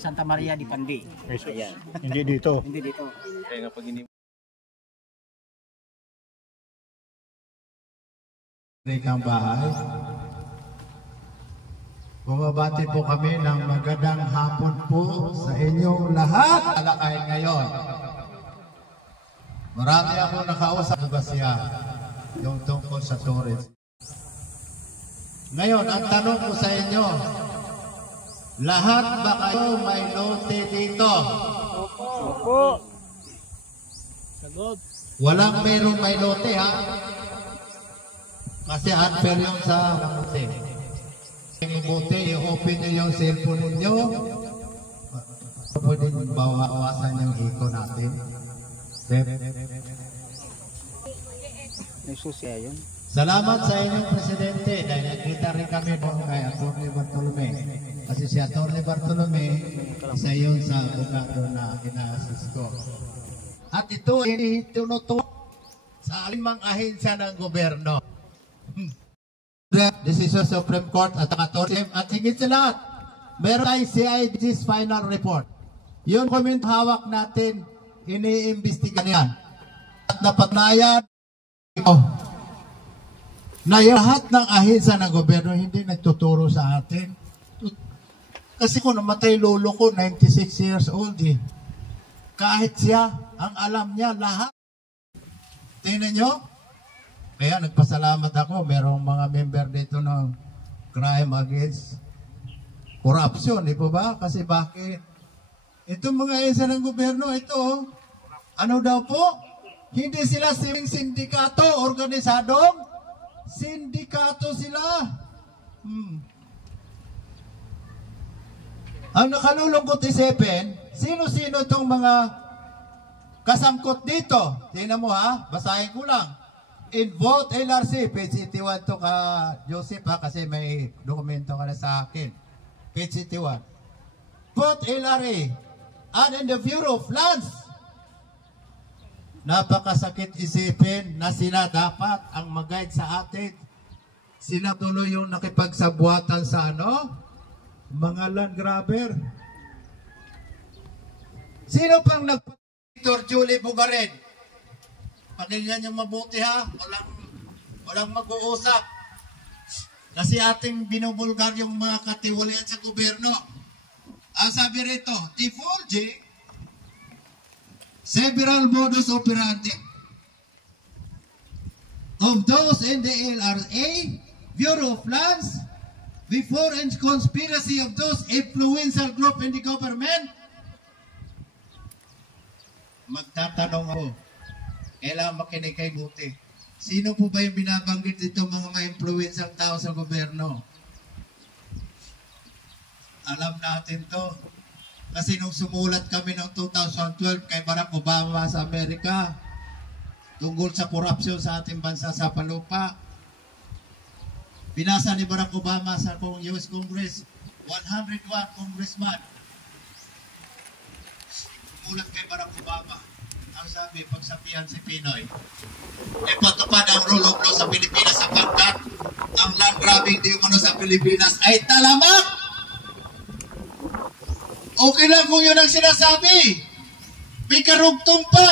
Santa Maria di Pandi. Ayan. Hindi dito. Hindi dito. Kaya nga pag hindi Ang bahay. Bumabati po kami ng magandang hapon po sa inyong lahat. Alakay ngayon. Marami ako nakausap ba siya yung tungkol sa tourism. Ngayon, ang tanong ko sa inyo, lahat ba kayo may lote dito? Opo. Sagot. Walang merong may lote, ha? Kasi unfair yun sa lote. Mabuti, i-open nyo yung cellphone ninyo. Pwede bawasan yung iko natin. May susiya yun. Salamat sa inyong presidente dahil nagkita rin kami doon kay Atty. Bartolome. Kasi si Atty. Bartolome, isa yun sa abogado na ina-assist ko. At ito ay tinutuwa sa alimang ahensya ng gobyerno. Decision sa Supreme Court at higit sa lahat, meron tayong CIDG's final report. Yun comment hawak natin, iniimbestigan yan. At napatunayan na yung lahat ng ahensya ng gobyerno hindi nagtuturo sa atin. Kasi kung namatay lolo ko, 96 years old eh. Kahit siya, ang alam niya lahat. Tingnan nyo? Kaya nagpasalamat ako, merong mga member dito ng crime against corruption, di po ba? Kasi bakit? Itong mga ahensya ng gobyerno, ito, ano daw po? Hindi sila sindikato, organisadong sindikato sila. Ang nakalulungkot isipin, sino-sino itong mga kasangkot dito? Tingnan mo ha, basahin ko lang. In vote LRC, page 81 to ka Joseph ha, kasi may dokumento ka na sa akin. Page 81. Vote LRA and in the Bureau of Lands. Napakasakit isipin na sila dapat ang mag-guide sa atin. Sila tuloy yung nakipagsabuatan sa mga land grabber. Sino pang nagpa-Dr. Julie Bugarin? Pakinggan niyo mabuti ha. Walang mag-uusap. Kasi ating binubulgar yung mga katiwalayan sa gobyerno. Ang sabi rito, divulging several modus operandi of those in the LRA, Bureau of Lands, before and conspiracy of those influential group in the government. Magtatanong ako, kailangan makinig kay buti. Sino po ba yung binabanggit dito mga influential tao sa gobyerno? Alam natin to. Kasi nung sumulat kami noong 2012 kay Barack Obama sa Amerika tungkol sa korupsyon sa ating bansa sa palupa, binasa ni Barack Obama sa US Congress, 101 congressman. Sumulat kay Barack Obama. Ang sabi, pagsabihan si Pinoy, ipatupad ang rule of law sa Pilipinas sapagkat ang land grabbing di umano sa Pilipinas ay talamak. Okay lang kung yun ang sinasabi. May karugtong pa.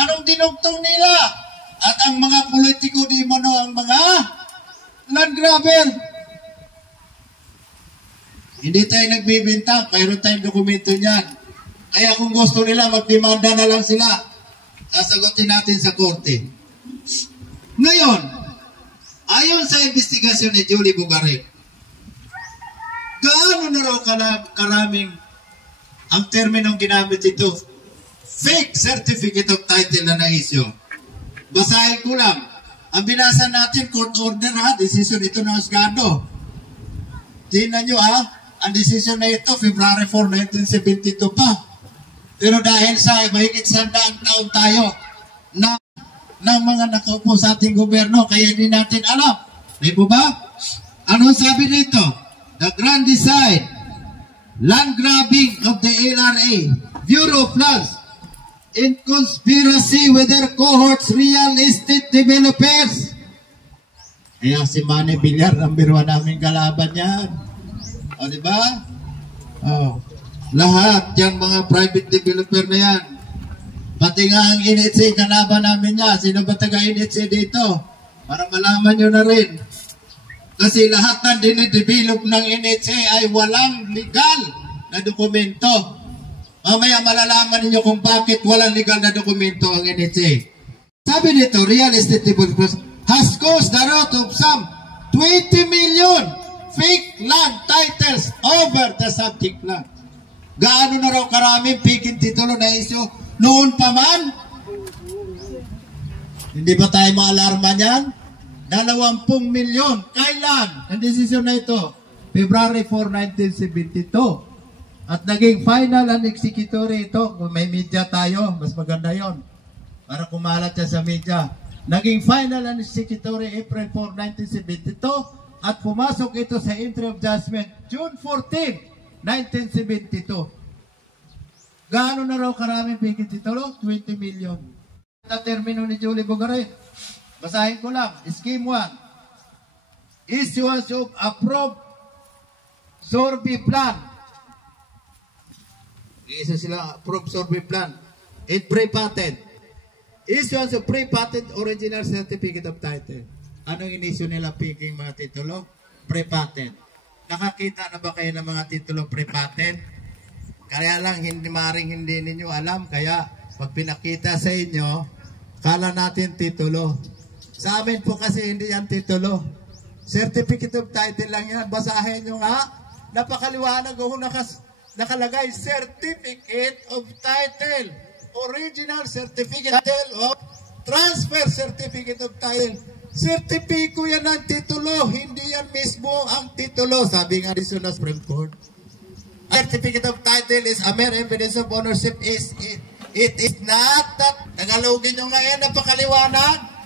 Anong dinugtong nila? At ang mga politiko di umano ang mga land grabber. Hindi tayo nagbibintang. Mayroon tayong dokumento niyan. Kaya kung gusto nila, magdemanda na lang sila. Sasagutin natin sa korte. Ngayon, ayon sa investigasyon ni Julie Bugarin, gaano na raw karaming ang terminong ginamit ito, fake certificate of title na na-issue. Basahin ko lang. Ang binasa natin, court order ha, decision ito ng Husgado. Tingnan nyo ha, ang decision na ito, February 4, 1972 pa. Pero dahil sa mahigit 100 taon tayo ng mga nakaupo sa ating gobyerno, kaya hindi natin alam. Di po ba? Ano sabi nito? The Grand Design, land grabbing of the LRA, Bureau of Lands, in conspiracy with their cohorts, real estate developers. Kaya si Manny Villar, ang birwa namin kalaban yan. O, di ba? Oh. Lahat yan mga private developer na yan. Pati nga ang NHA, kalaban namin niya. Sino ba taga NHA dito? Para malaman nyo na rin. Kasi lahat ng dinidevelop ng NHA ay walang legal na dokumento. Mamaya malalaman ninyo kung bakit walang legal na dokumento ang NHA. Sabi nito, real estate developers has caused the rout of some 20 million fake land titles over the subject land. Gaano na raw karaming fake titulo na isyo noon pa man? Hindi ba tayo maalarma niyan? 20 milyon. Kailan? Ang desisyon na ito, February 4, 1972. At naging final and executory ito. Kung may media tayo, mas maganda yon para kumalat siya sa media. Naging final and executory April 4, 1972. At pumasok ito sa entry of judgment June 14, 1972. Gaano na raw karaming fake titulo? 20 million. At termino ni Julie Bogarin. Basahin ko lang. Scheme 1. Issuance of approved survey plan. Isa sila approved survey plan. And pre-patent. Issuance of pre-patent original certificate of title. Anong inisyo nila picking mga titulo? Pre-patent. Nakakita na ba kayo ng mga titulo pre-patent? Kaya lang hindi ninyo alam. Kaya pag pinakita sa inyo, kala natin titulo. Sa amin po kasi hindi yan titulo. Certificate of title lang yan. Basahin nyo nga. Napakaliwanag kung nakalagay Certificate of Title. Original Certificate of Transfer Certificate of Title. Certipiko yan ang titulo. Hindi yan mismo ang titulo. Sabi nga dito na Supreme Court. Certificate of Title is a mere evidence of ownership. It is not that. Tagalogin nyo nga yan. Napakaliwanag.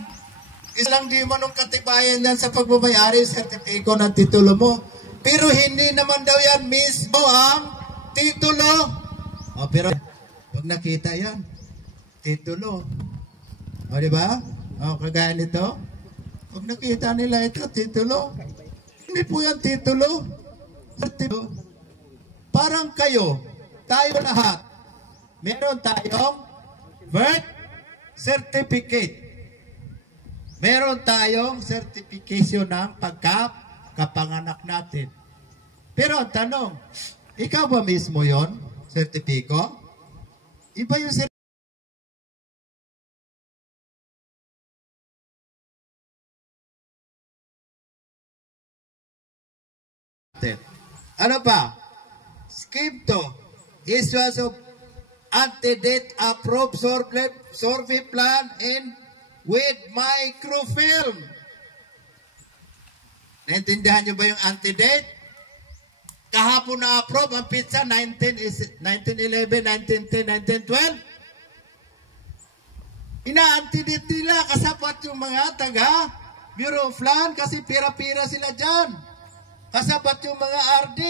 Islang di mo nung katibayan yan sa pagbabayari sertipiko ng titulo mo. Pero hindi naman daw yan mismo ang titulo. O pero pag nakita yan, titulo. O diba? O kagaya nito. Pag nakita nila ito, titulo. Hindi po yan titulo. Parang kayo, tayo lahat. Meron tayong birth certificate. Meron tayong certification ng pagkapanganak natin. Pero ang tanong, ikaw ba mismo yon sertipiko? Iba yung sertipiko. Ano pa? Scheme 2. Issuance of anti-date approved survey plan in with microfilm. Naintindihan nyo ba yung antidate? Kahapon na approve ang pizza 1911, 1910, 1912. Ina-antidate nila kasapat yung mga taga Bureau of Land kasi pira-pira sila dyan. Kasapat yung mga RD.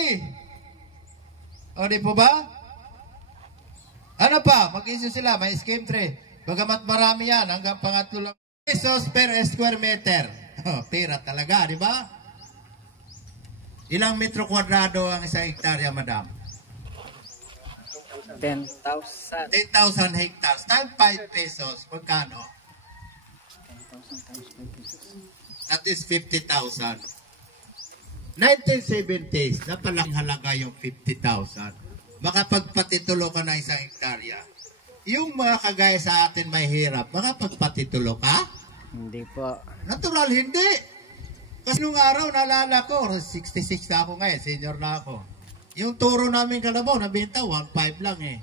O di po ba? Ano pa? Mag-issue sila. May scheme 3. Bagamat marami yan, hanggang pangatlo lang. Pesos per square meter. Oh, pira talaga, di ba? Ilang metro kwadrado ang isang hektarya, madam? 10,000. 10,000 hectares. Time 5 pesos. Magkano? 10,000 times 5 pesos. That is 50,000. 1970s, napalaking halaga yung 50,000. Makapagpatitulo ka na isang hektarya. Yung mga kagaya sa atin may hirap, makapagpatitulo ka? Hindi po. Natural, hindi. Kasi nung araw, naalala ko, 66 na ako ngayon, senior na ako. Yung turo namin kalabaw, nabenta, 1.5 lang eh.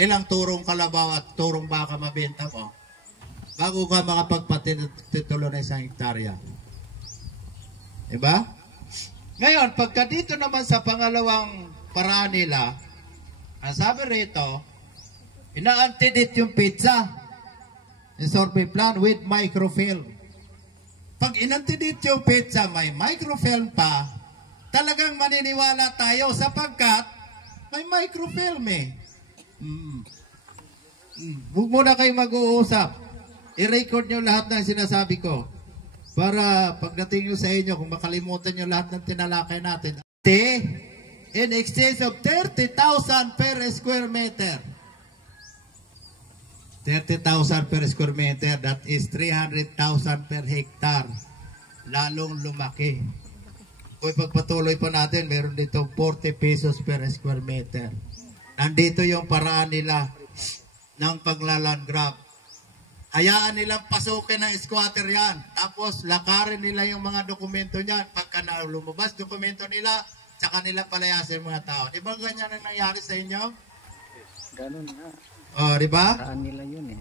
Ilang turong kalabaw at turong baka mabenta mo? Bago ka makapagpatitulo na isang hektarya. Diba? Ngayon, pagka dito naman sa pangalawang paraan nila, ang sabi rito, ina-antidate yung pizza, yung survey plan with microfilm. Pag inantidate yung pizza, may microfilm pa, talagang maniniwala tayo sapagkat may microfilm eh. Huwag muna kayo mag-uusap. I-record nyo lahat ng sinasabi ko para pagdating nyo sa inyo, kung makalimutan nyo lahat ng tinalakay natin. in exchange of 30,000 per square meter. 30,000 per square meter, that is 300,000 per hectare. Lalong lumaki. Kung pagpatuloy pa natin, meron dito 40 pesos per square meter. Nandito yung paraan nila ng paglaland grab. Hayaan nilang pasukin ng squatter yan. Tapos lakarin nila yung mga dokumento niyan. Pagka na lumabas dokumento nila, tsaka nila palayasin mga tao. Di ba ganyan ang nangyari sa inyo? Ganun na. O, di ba? Paraan nila yun eh.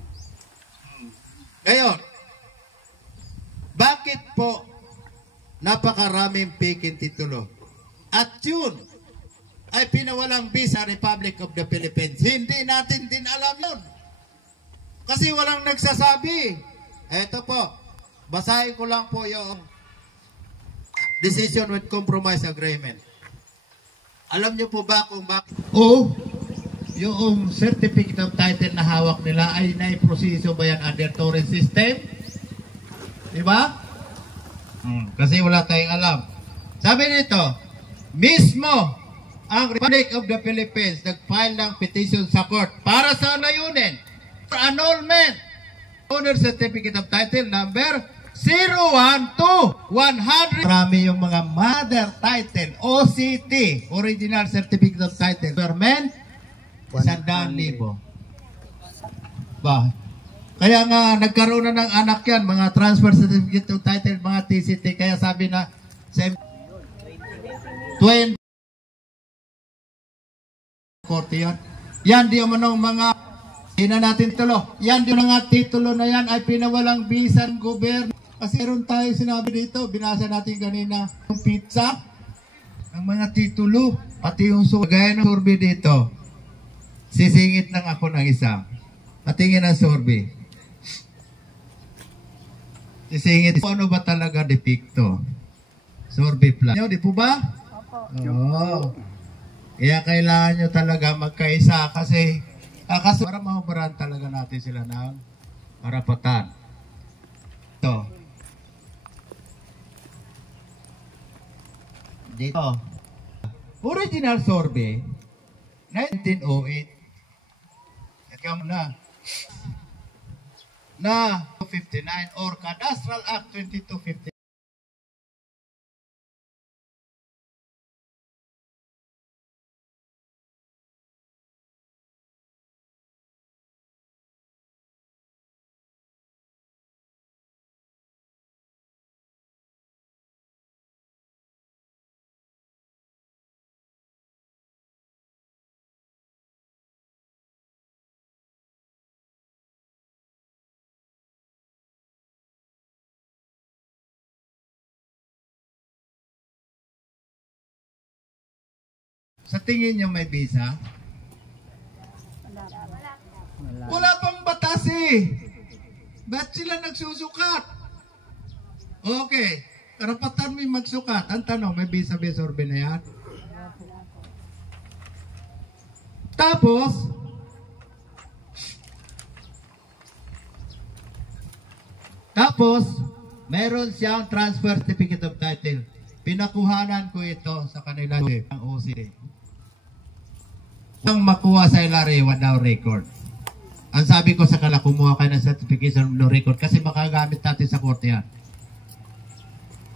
Ngayon, bakit po napakaraming peking titulo? At yun ay pinawalang visa Republic of the Philippines. Hindi natin din alam yun. Kasi walang nagsasabi. Eto po, basahin ko lang po yung decision with compromise agreement. Alam nyo po ba kung bakit? O, yung certificate of title na hawak nila ay naiproseso ba yan under torrent system? Diba? Kasi wala tayong alam. Sabi nito, mismo ang Republic of the Philippines nag-file ng petition sa court para sa layunin for annulment owner certificate of title number 012-100. Marami yung mga mother title, OCT, original certificate of title, government, 100,000. Ba? Kaya nga nagkaroon na ng anak yan, mga transfer certificate of title, mga TCT, kaya sabi na 20 40 yan. Yan di manong mga ina natin tulo. Yan di mga titulo na yan ay pinawalang visa ng gobyerno. Kasi meron tayo sinabi dito, binasa natin kanina, yung pizza, ang mga titulo, pati yung gaya ng survey dito. Sisingit lang ako ng isa. Patingin ang survey. Sisingit. Ano ba talaga depikto? Survey plan. Di po ba? Oo. Kaya kailangan nyo talaga magkaisa kasi para mahubaran talaga natin sila ng karapatan. Ito. Dito. Original survey, 1908. Ikaw na 59 or Cadastral Act 2259. Sa tingin nyo may visa? Wala pang batas eh. Ba't sila nagsusukat? Okay. Karapatan mo yung magsukat. Ang tanong, may visa ba survey na yan? Tapos, meron siyang transfer certificate of title. Pinakuhanan ko ito sa kanila ng OCD. Ang makuha sa LRA, wala record. Ang sabi ko sa kanila, kumuha kayo ng certification no record kasi makagamit natin sa korte yan.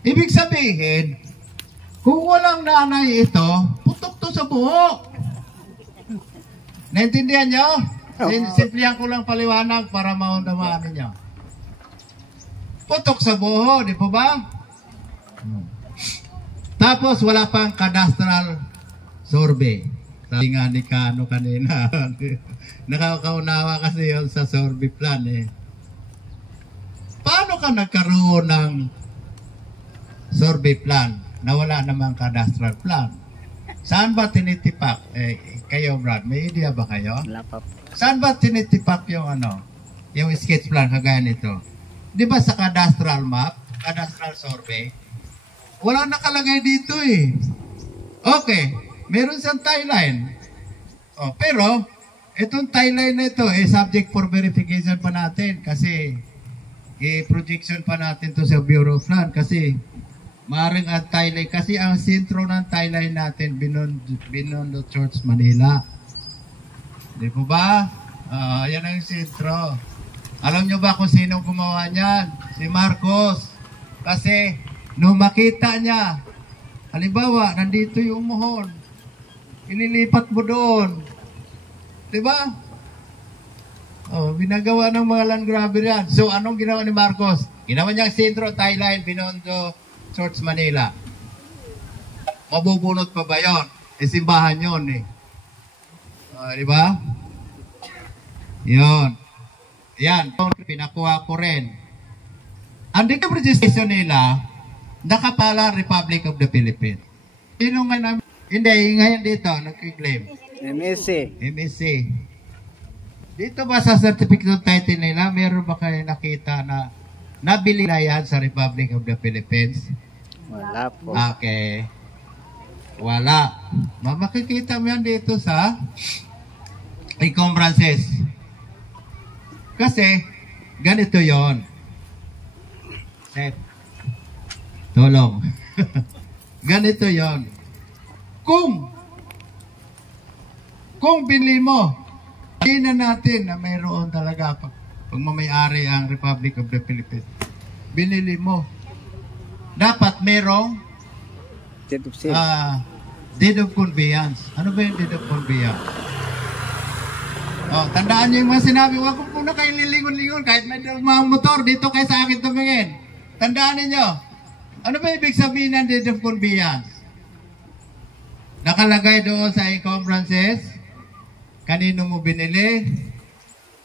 Ibig sabihin, kung walang nanay ito, putok to sa buhok. Naintindihan nyo? Simplihan ko lang paliwanag para maunawaan ninyo. Putok sa buhok, di po ba? Tapos wala pang cadastral survey. Sabi nga ni Kano kanina, nakakaunawa kasi yun sa survey plan eh. Paano ka nagkaroon ng survey plan na wala namang cadastral plan? Saan ba tinitipak? Kayo Brad, may idea ba kayo? Wala pa po. Saan ba tinitipak yung yung sketch plan kagaya nito? Di ba sa cadastral map, cadastral survey, wala nakalagay dito eh. Okay, meron siyang timeline. Pero, itong timeline na ito, subject for verification pa natin kasi i-projection pa natin to sa Bureau of Land kasi Maring at Thailand. Kasi ang sentro ng Thailand natin, Binondo Church, Manila. Di po ba? Yan ang sentro. Alam nyo ba kung sino gumawa niyan? Si Marcos. Kasi, nung makita niya, halimbawa, nandito yung muhon. Inilipat mo doon. Diba? Binagawa ng mga land grabber yan. So, anong ginawa ni Marcos? Ginawa niyang sentro, Thailand, Binondo, Church, Manila. Mabubunot pa ba yun? Simbahan yun eh. Diba? Yun. Yan. Pinakuha ko rin. Ang declaration registration nila, nakapala Republic of the Philippines. Sino nga namin? Hindi, ngayon dito, nag-claim. MSC. Dito ba sa certificate of title nila, meron ba kayo nakita na nabili na yan sa Republic of the Philippines? Wala po. Okay. Wala. Makikita mo yan dito sa encumbrances. Kasi, ganito yon. Tulong. Ganito yon. Kung bili mo, tingnan natin na mayroon talaga pag mamayari ang Republic of the Philippines. Binili mo. Dapat merong deed of conveyance. Ano ba yung deed of conveyance? Tandaan niyo yung mga sinabi. Huwag kong muna kayong lilingon-lingon. Kahit may mga motor, dito kayo sa akin tumingin. Tandaan niyo. Ano ba ibig sabihin ng deed of conveyance? Nakalagay doon sa encumbrances. Kanino mo binili?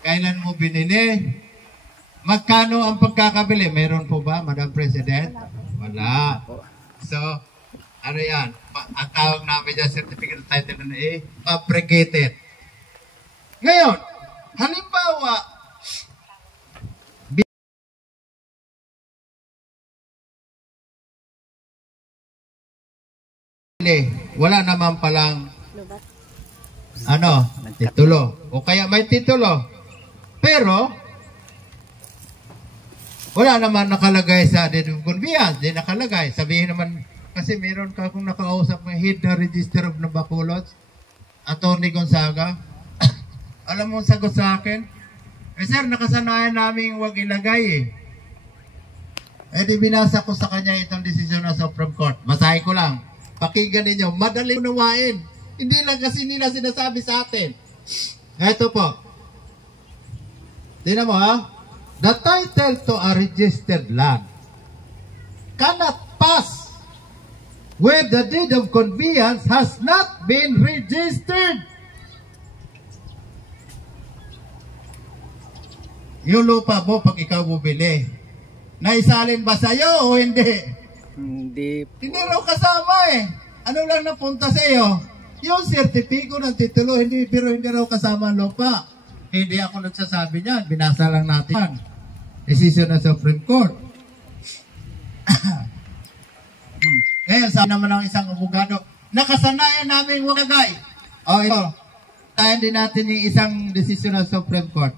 Kailan mo binili? Magkano ang pagkakabili? Meron po ba, Madam President? Wala. So, ano yan? Ang tawag namin dyan, certificate of title na fabricated. Ngayon, halimbawa, wala naman palang titulo. O kaya may titulo. Pero, wala naman nakalagay sa deed of conveyance. Di nakalagay. Sabihin naman, kasi meron ka kung nakausap ng head na register of Bacolod, Attorney Gonzaga. Alam mo sagot sa akin? Sir, nakasanayan namin huwag ilagay di binasa ko sa kanya itong desisyon ng Supreme Court. Basahin ko lang. Pakinggan ninyo. Madaling unawain. Hindi lang kasi nila sinasabi sa atin. Ito po. Tingnan mo ha. The title to a registered land cannot pass where the deed of conveyance has not been registered. Yung lupa mo pag ikaw bumili, naisalin ba sa'yo o hindi? Hindi. Hindi raw kasama Ano lang napunta sa'yo? Yung sertipiko ng titulo, pero hindi raw kasama ang lupa. Hindi ako nagsasabi niyan. Binasa lang natin. Decision ng Supreme Court. Ngayon, sabi naman ng isang abogado, nakasanayan namin wagay. Ito. Tayan din natin yung isang decision ng Supreme Court.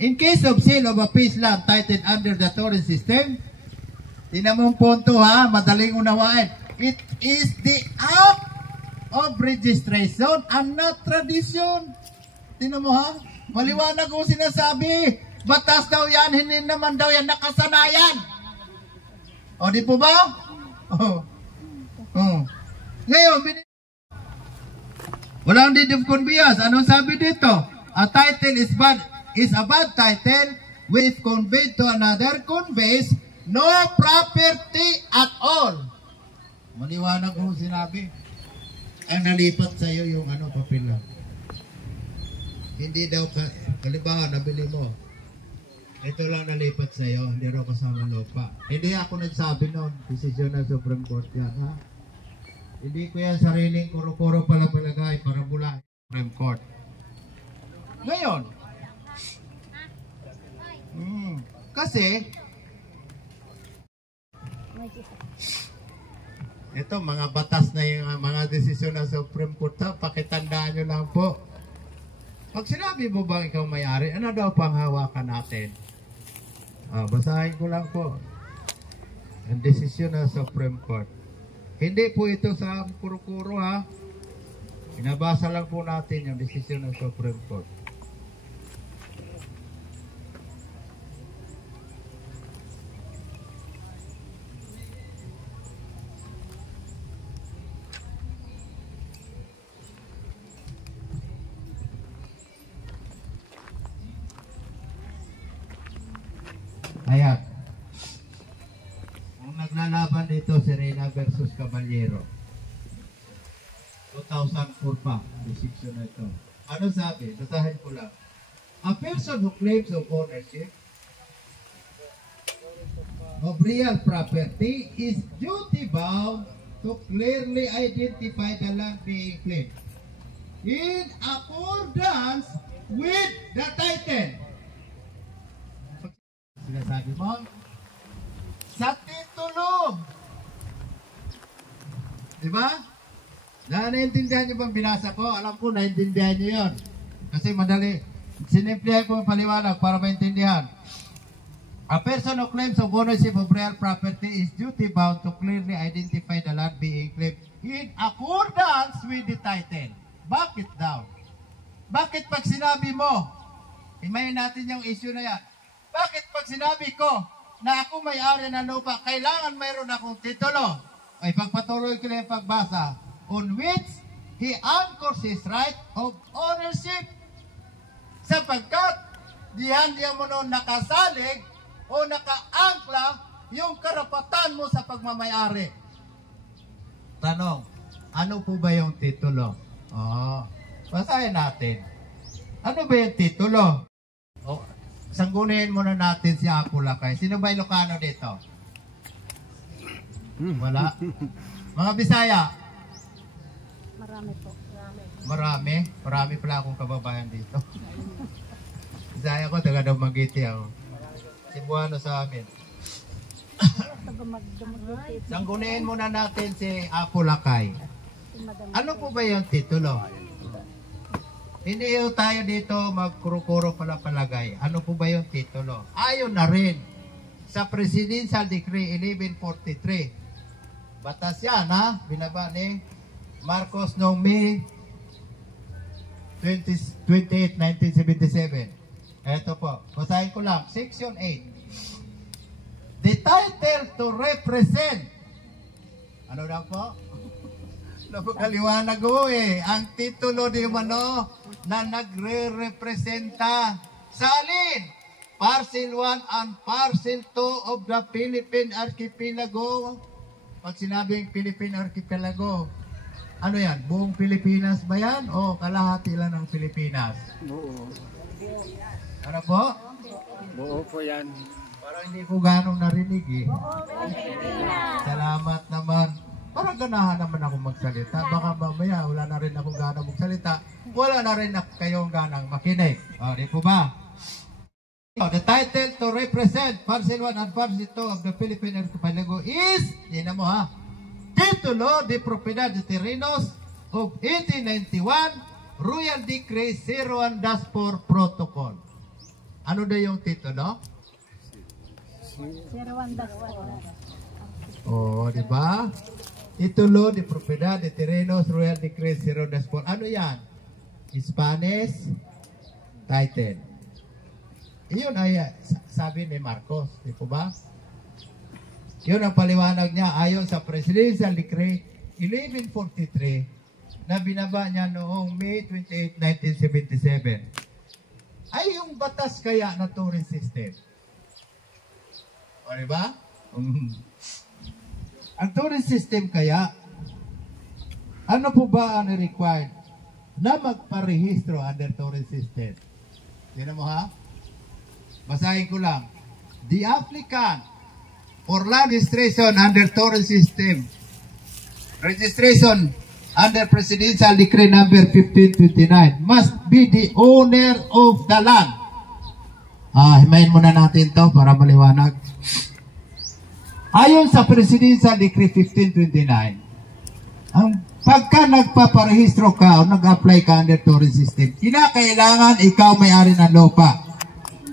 In case of sale of a piece land titled under the torrent system, tinan mo ang punto ha, madaling unawain. It is the act of registration and not tradition. Tinan mo ha, maliwanag kung sinasabi. Batas daw yan, hindi naman daw yan nakasanayan. O di po ba? Ngayon, walang deed of conveyance. Anong sabi dito? A title is a bad title which conveyed to another conveys no property at all. Maliwanag kung sinabi. Ang nalipat sa iyo yung papel lang. Hindi daw halimbawa nabili mo. Ito lang nalipat sa iyo, hindi raw kasama lupa. Hindi ako nagsabi noon, desisyon ng Supreme Court yan, ha? Hindi ko yan sariling kuro-kuro pala palagay para mula Supreme Court. Ngayon, kasi ito, mga batas na yung mga desisyon ng Supreme Court, pakitandaan nyo lang po. Pag sinabi mo bang ikaw may-ari, ano daw pang hawakan natin? Basahin ko lang po. Ang desisyon ng Supreme Court. Hindi po ito sa kuro-kuro ha. Binabasa lang po natin yung desisyon ng Supreme Court. Ayan. Kung naglalaban dito si Reyna versus Caballero. 2004 pa, decision na ito. Ano sabi? Basahin ko lang. A person who claims of ownership of real property is duty bound to clearly identify the land being claimed in accordance with the title. Sinasabi mo? Sa titulo. Diba? Naiintindihan niyo bang binasa ko? Alam ko, naiintindihan niyo yun. Kasi madali. Sinimplihan ko yung paliwanag para maintindihan. A person who claims of ownership of real property is duty bound to clearly identify the land being claimed in accordance with the title. Bakit daw? Bakit pag sinabi mo, imayin natin yung issue na yan. Bakit pag sinabi ko na ako may-ari ng lupa, kailangan mayroon akong titulo? Ay pagpatuloy ko lang yung pagbasa. On which he anchors his right of ownership. Sapagkat diyan mo noon nakasalig o nakaangkla yung karapatan mo sa pagmamayari. Tanong, ano po ba yung titulo? Basahin natin. Ano ba yung titulo? Sanggunin muna natin si Apulakay. Sino ba Ilocano dito? Wala. Mga Bisaya? Marami po. Marami? Marami pala akong kababayan dito. Bisaya ko, taga Dumaguete ako. Cebuano sa amin. Sanggunin muna natin si Apulakay. Ano po ba yung titulo? Hindi tayo dito magkuro-kuro pala palagay. Ano po ba yung titulo? Ayon na rin sa Presidential Decree 1143. Batas yan ha, binaba ni Marcos noong May 28, 1977. Ito po, basahin ko lang. Section 8. The title to represent. Ano lang po? Napakaliwanag ko ang titulo di mano na nagre-representa sa alin? Parcel 1 and Parcel 2 of the Philippine Archipelago. Pag sinabing Philippine Archipelago, ano yan? Buong Pilipinas ba yan? O kalahati lang ng Pilipinas? Buo. Ano po? Buo po yan. Parang hindi ko ganong narinig eh. Salamat naman. Parang ganahan naman ako magsalita. Baka mamaya wala na rin akong ganang magsalita. Wala na rin kayong ganang makinig. Di po ba? The title to represent Parcel 1 and Parcel 2 of the Philippine Archipelago is, yun na mo ha, Titulo de Propiedad de Terrenos of 1891, Royal Decree 01-4 Protocol. Ano na yung titulo? 01-4. Di ba? Titulo de Propiedad de Terrenos, Royal Decree 0-4. Ano yan? Spanish title. Iyon ay sabi ni Marcos. Di po ba? Yun ang paliwanag niya ayon sa Presidential Decree 1143 na binaba niya noong May 28, 1977. Ay yung batas kaya na touring system. O diba? Ang touring system kaya, ano po ba ang required na magparehistro under touring system? Sino mo ha? Basahin ko lang. The applicant for land registration under touring system, registration under Presidential Decree number 1529 must be the owner of the land. Himayin muna natin to para maliwanag. Ayon sa Presidential Decree 1529, ang pagka nagpaparehistro ka o nag-apply ka under touring system, kinakailangan ikaw may-ari ng lupa.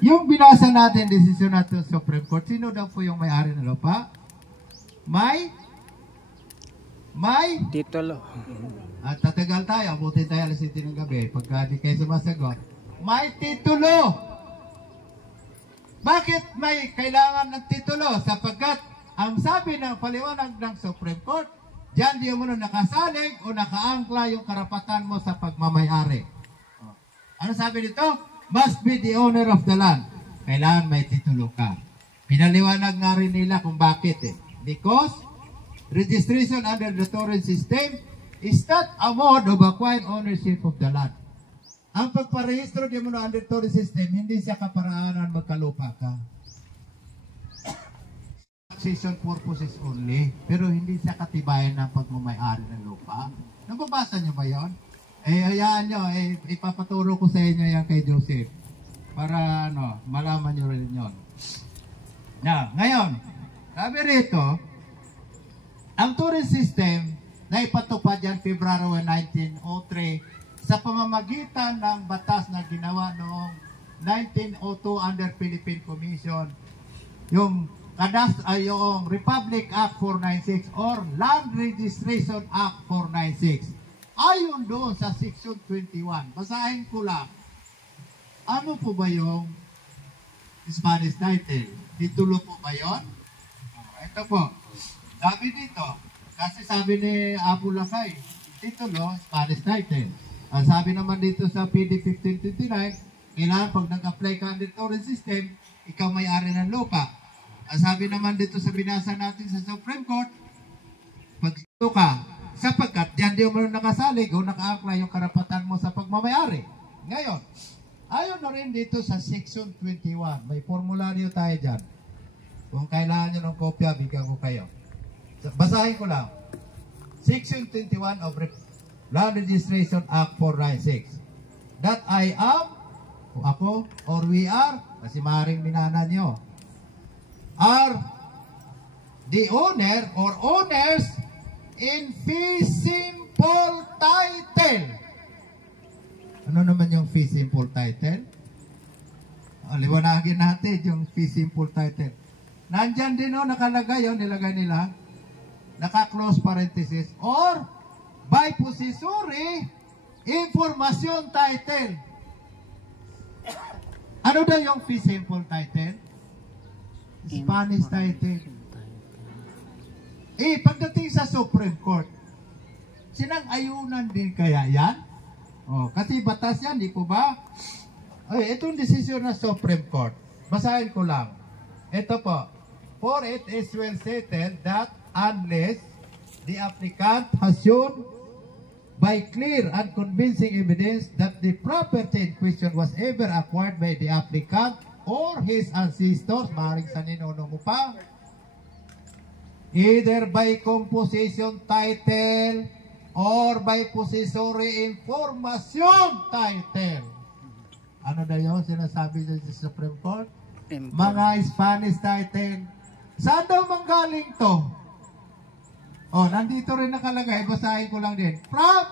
Yung binasa natin desisyon natin sa Supreme Court, sino daw po yung may-ari ng lupa? May Titulo. at tatagal tayo, abutin tayo alas 7 ng gabi pagka di kayo sumasagot. May titulo. Bakit may kailangan ng titulo? Sapagkat ang sabi ng paliwanag ng Supreme Court, diyan di mo nakasalig o nakaangkla yung karapatan mo sa pagmamayari. Ano sabi dito? Must be the owner of the land. Kailangan may titulo ka. Pinaliwanag nga rin nila kung bakit eh. Because registration under the torrent system is not a mode of acquiring ownership of the land. Ang pagparehistro di mo under torrent system, hindi siya kaparaanan magkalupa ka. Taxation purposes only, pero hindi siya katibayan ng pagmamayari ng lupa. Nababasa niyo ba yon? Hayaan nyo, ipapaturo ko sa inyo yan kay Joseph para malaman nyo rin yon. Ngayon, sabi rito, ang touring system na ipatupad yan February 1903 sa pamamagitan ng batas na ginawa noong 1902 under Philippine Commission, yung Republic Act 496 or Land Registration Act 496. Ayon doon sa Section 21, basahin ko lang. Ano po ba yung Spanish title? Titulo po ba yun? Ito po. Sabi dito, kasi sabi ni Abu Lakay, titulo, Spanish title. Ang sabi naman dito sa PD 1529, kailangan pag nag-apply ka under torrent system, ikaw may-ari ng lupa. Ang sabi naman dito sa binasa natin sa Supreme Court, pag ito ka, sapagkat diyan di mo nakasalig o nakaangkla yung karapatan mo sa pagmamayari. Ngayon, ayon na rin dito sa Section 21, may formularyo tayo dyan. Kung kailangan nyo ng kopya, bigyan ko kayo. Basahin ko lang. Section 21 of Land Registration Act 496. That I am, o ako, or we are, kasi maaaring minana nyo, are the owner or owners in fee simple title. Ano naman yung fee simple title? Liwanagin natin yung fee simple title. Nandyan din nakalagay yun, nilagay nila, naka-close parenthesis, or by possessory information title. Ano daw yung fee simple title? Spanish title. Pagdating sa Supreme Court, sinang-ayunan din kaya yan? Kasi batas yan, di po ba? Itong desisyon ng Supreme Court, basahin ko lang. Ito po, for it is well settled that unless the applicant has shown by clear and convincing evidence that the property in question was ever acquired by the applicant or his ancestors, maaaring sa ninuno mo pa, either by composition title or by possessory information title. Ano na yun sinasabi sa Supreme Court? Mga Spanish title. Saan daw manggaling to? Nandito rin nakalagay, basahin ko lang din. From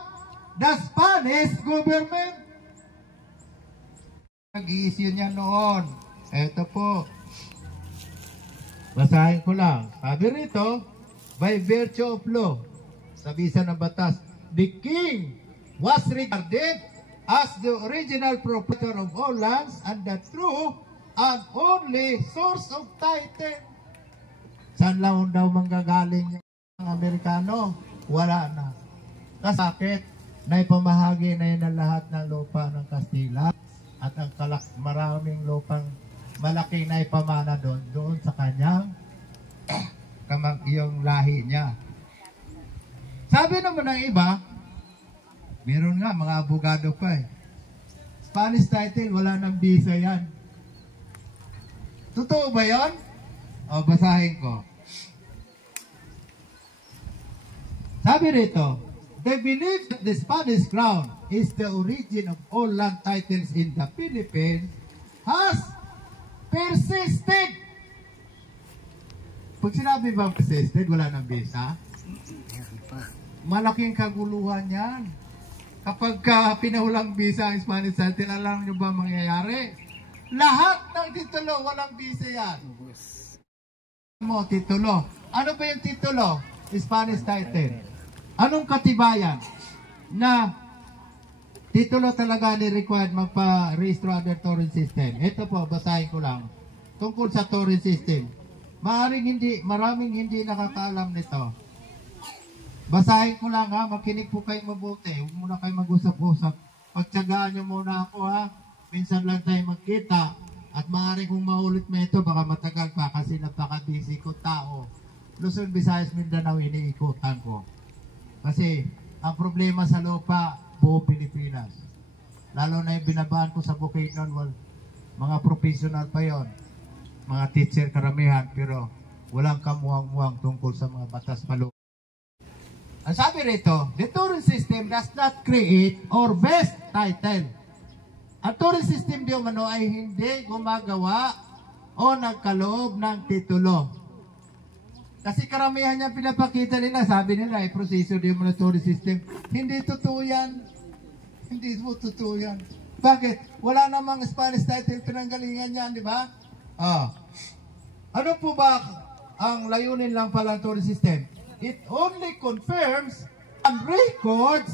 the Spanish government. Nag-i-issue niya noon. Ito po. Basahin ko lang. Sabi rito, by virtue of law, sa bisa ng batas, the king was regarded as the original proprietor of all lands and the true and only source of title. Saan lang daw manggagaling yung Amerikano? Wala na. Kasakit, naipamahagi na yun ang lahat ng lupa ng Kastila at ang maraming lupang malaking naipamana doon sa kanyang yung lahi niya. Sabi naman ng iba, meron nga mga abogado pa Spanish title, wala nang visa yan. Totoo ba yan? Basahin ko. Sabi rito, they believe that the Spanish crown is the origin of all land titles in the Philippines has persisted. Pag sinabi bang persisted, wala nang visa? Malaking kaguluhan yan. Kapag pinahulang visa ang Spanish title, alam nyo ba mangyayari? Lahat ng titulo, walang visa yan. mo, titulo. Ano ba yung titulo? Spanish title. Anong katibayan na titulo talaga ni required magpa-rehistro under torrent system? Ito po, basahin ko lang. Tungkol sa torrent system. Maraming hindi nakakaalam nito. Basahin ko lang ha, makinig po kayo mabuti. Huwag muna kayo mag-usap-usap. Pagtsagaan nyo muna ako ha. Minsan lang tayo magkita. At maaari kong maulit mo ito, baka matagal pa kasi napaka-busy ko tao. Luzon, Visayas, Mindanao, iniikutan ko. Kasi ang problema sa lupa, buong Pilipinas. Lalo na yung binabaan ko sa Bukidnon, mga professional pa yon, mga teacher karamihan, pero walang kamuhang-muhang tungkol sa mga batas pa lupa. Ang sabi rito, the torrent system does not create or vest title. Ang torrent system di umano ay hindi gumagawa o nagkaloob ng titulo. Kasi karamihan niya pinapakita nila, sabi nila, ay proseso di umano torrent system. Hindi totoo yan. Hindi mo totoo yan. Bakit? Wala namang Spanish title pinanggalingan yan, di ba? Ano po ba ang layunin lang pala ng torrent system? It only confirms and records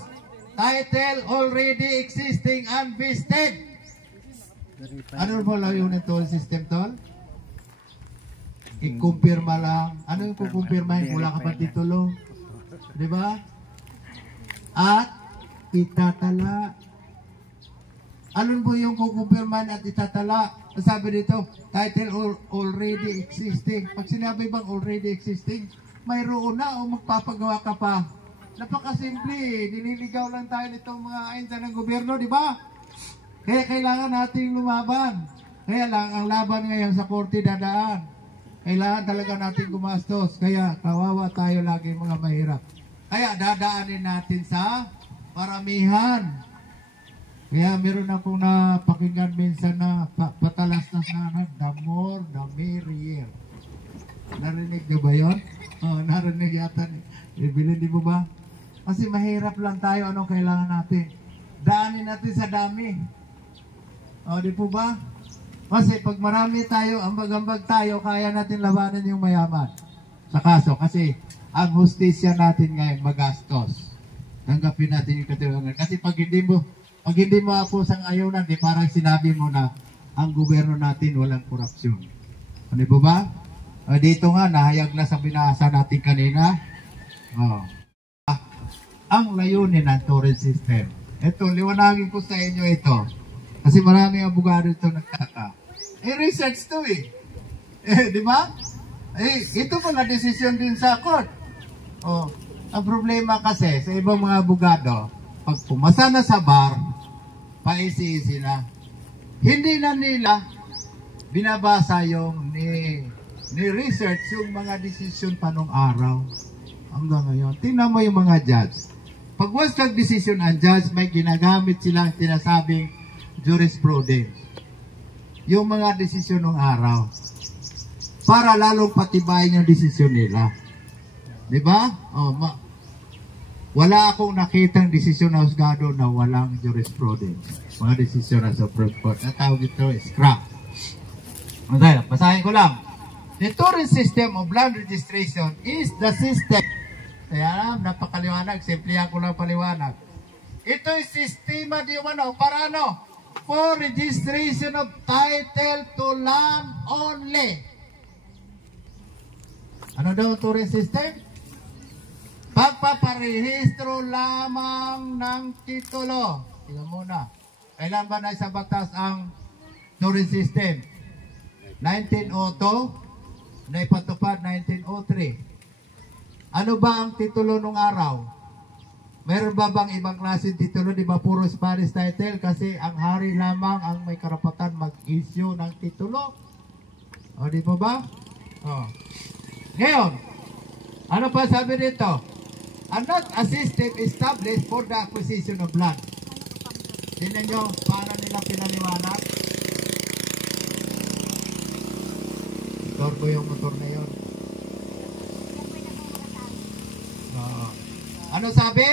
title already existing and vested. Ano po layunin ng torrent system, tol? I-kumpirma lang. Ano yung kukumpirmahin? Wala ka pa titulo. Di ba? At itatala. Ano po yung kukumpirmahin at itatala? Sabi dito, title already existing. Pag sinabi bang already existing, mayroon na o magpapagawa ka pa. Napakasimple, nililigaw lang tayo nitong mga ahensya ng gobyerno, di ba? Kaya kailangan nating lumaban. Kaya lang, ang laban ngayon sa korte dadaan. Kailangan talaga natin gumastos. Kaya kawawa tayo lagi mga mahirap. Kaya dadaanin natin sa paramihan. Kaya meron akong napakinggan minsan na patalas na sana, the more, the merrier. Narinig nyo ba yun? Narinig yata. Ibilin di mo ba? Kasi mahirap lang tayo, anong kailangan natin? Daanin natin sa dami. Di po ba? Kasi pag marami tayo, ambag-ambag tayo, kaya natin labanan yung mayaman. Sa kaso, kasi ang hustisya natin ngayon magastos. Tanggapin natin yung katiwangan. Kasi pag hindi mo ako sang ayunan, di parang sinabi mo na ang gobyerno natin walang korupsyon. Ano po ba? Dito nga, nahayag na sa binasa natin kanina. Ang layunin ng torrent system. Ito, liwanagin ko sa inyo ito. Kasi maraming abogado ito nagtaka. Research to di ba? Ito pala desisyon din sa court. Ang problema kasi sa ibang mga abogado, pag pumasa na sa bar, paisi-isi na. Hindi na nila binabasa yung ni-research yung mga desisyon pa nung araw. Hanggang ngayon. Tingnan mo yung mga judge. Pag was nag-decision ang judge, may ginagamit silang tinasabing jurisprudence. Yung mga desisyon ng araw. Para lalong patibayin yung desisyon nila. Diba? Wala akong nakitang desisyon ng husgado na walang jurisprudence. Mga desisyon ng Supreme Court. Natawag ito, scrap. Okay, basahin ko lang. The torrent system of land registration is the system. Kaya napakaliwanag, simplihan ko lang paliwanag. Ito ay sistema di umano para ano? For registration of title to land only. Ano daw ang torrent system? Pagpaparehistro lamang ng titulo. Tingnan muna. Kailan ba na sa batas ang torrent system? 1902, naipatupad 1903. Ano ba ang titulo nung araw? Meron ba bang ibang klase titulo? Di ba puro Spanish title? Kasi ang hari lamang ang may karapatan mag-issue ng titulo. Di ba ba? Ngayon, ano pa sabi dito? Not a system established for the acquisition of land. Tingnan nyo, paano nila pinaliwanag? Motor ko yung motor na yun. Ano sabi?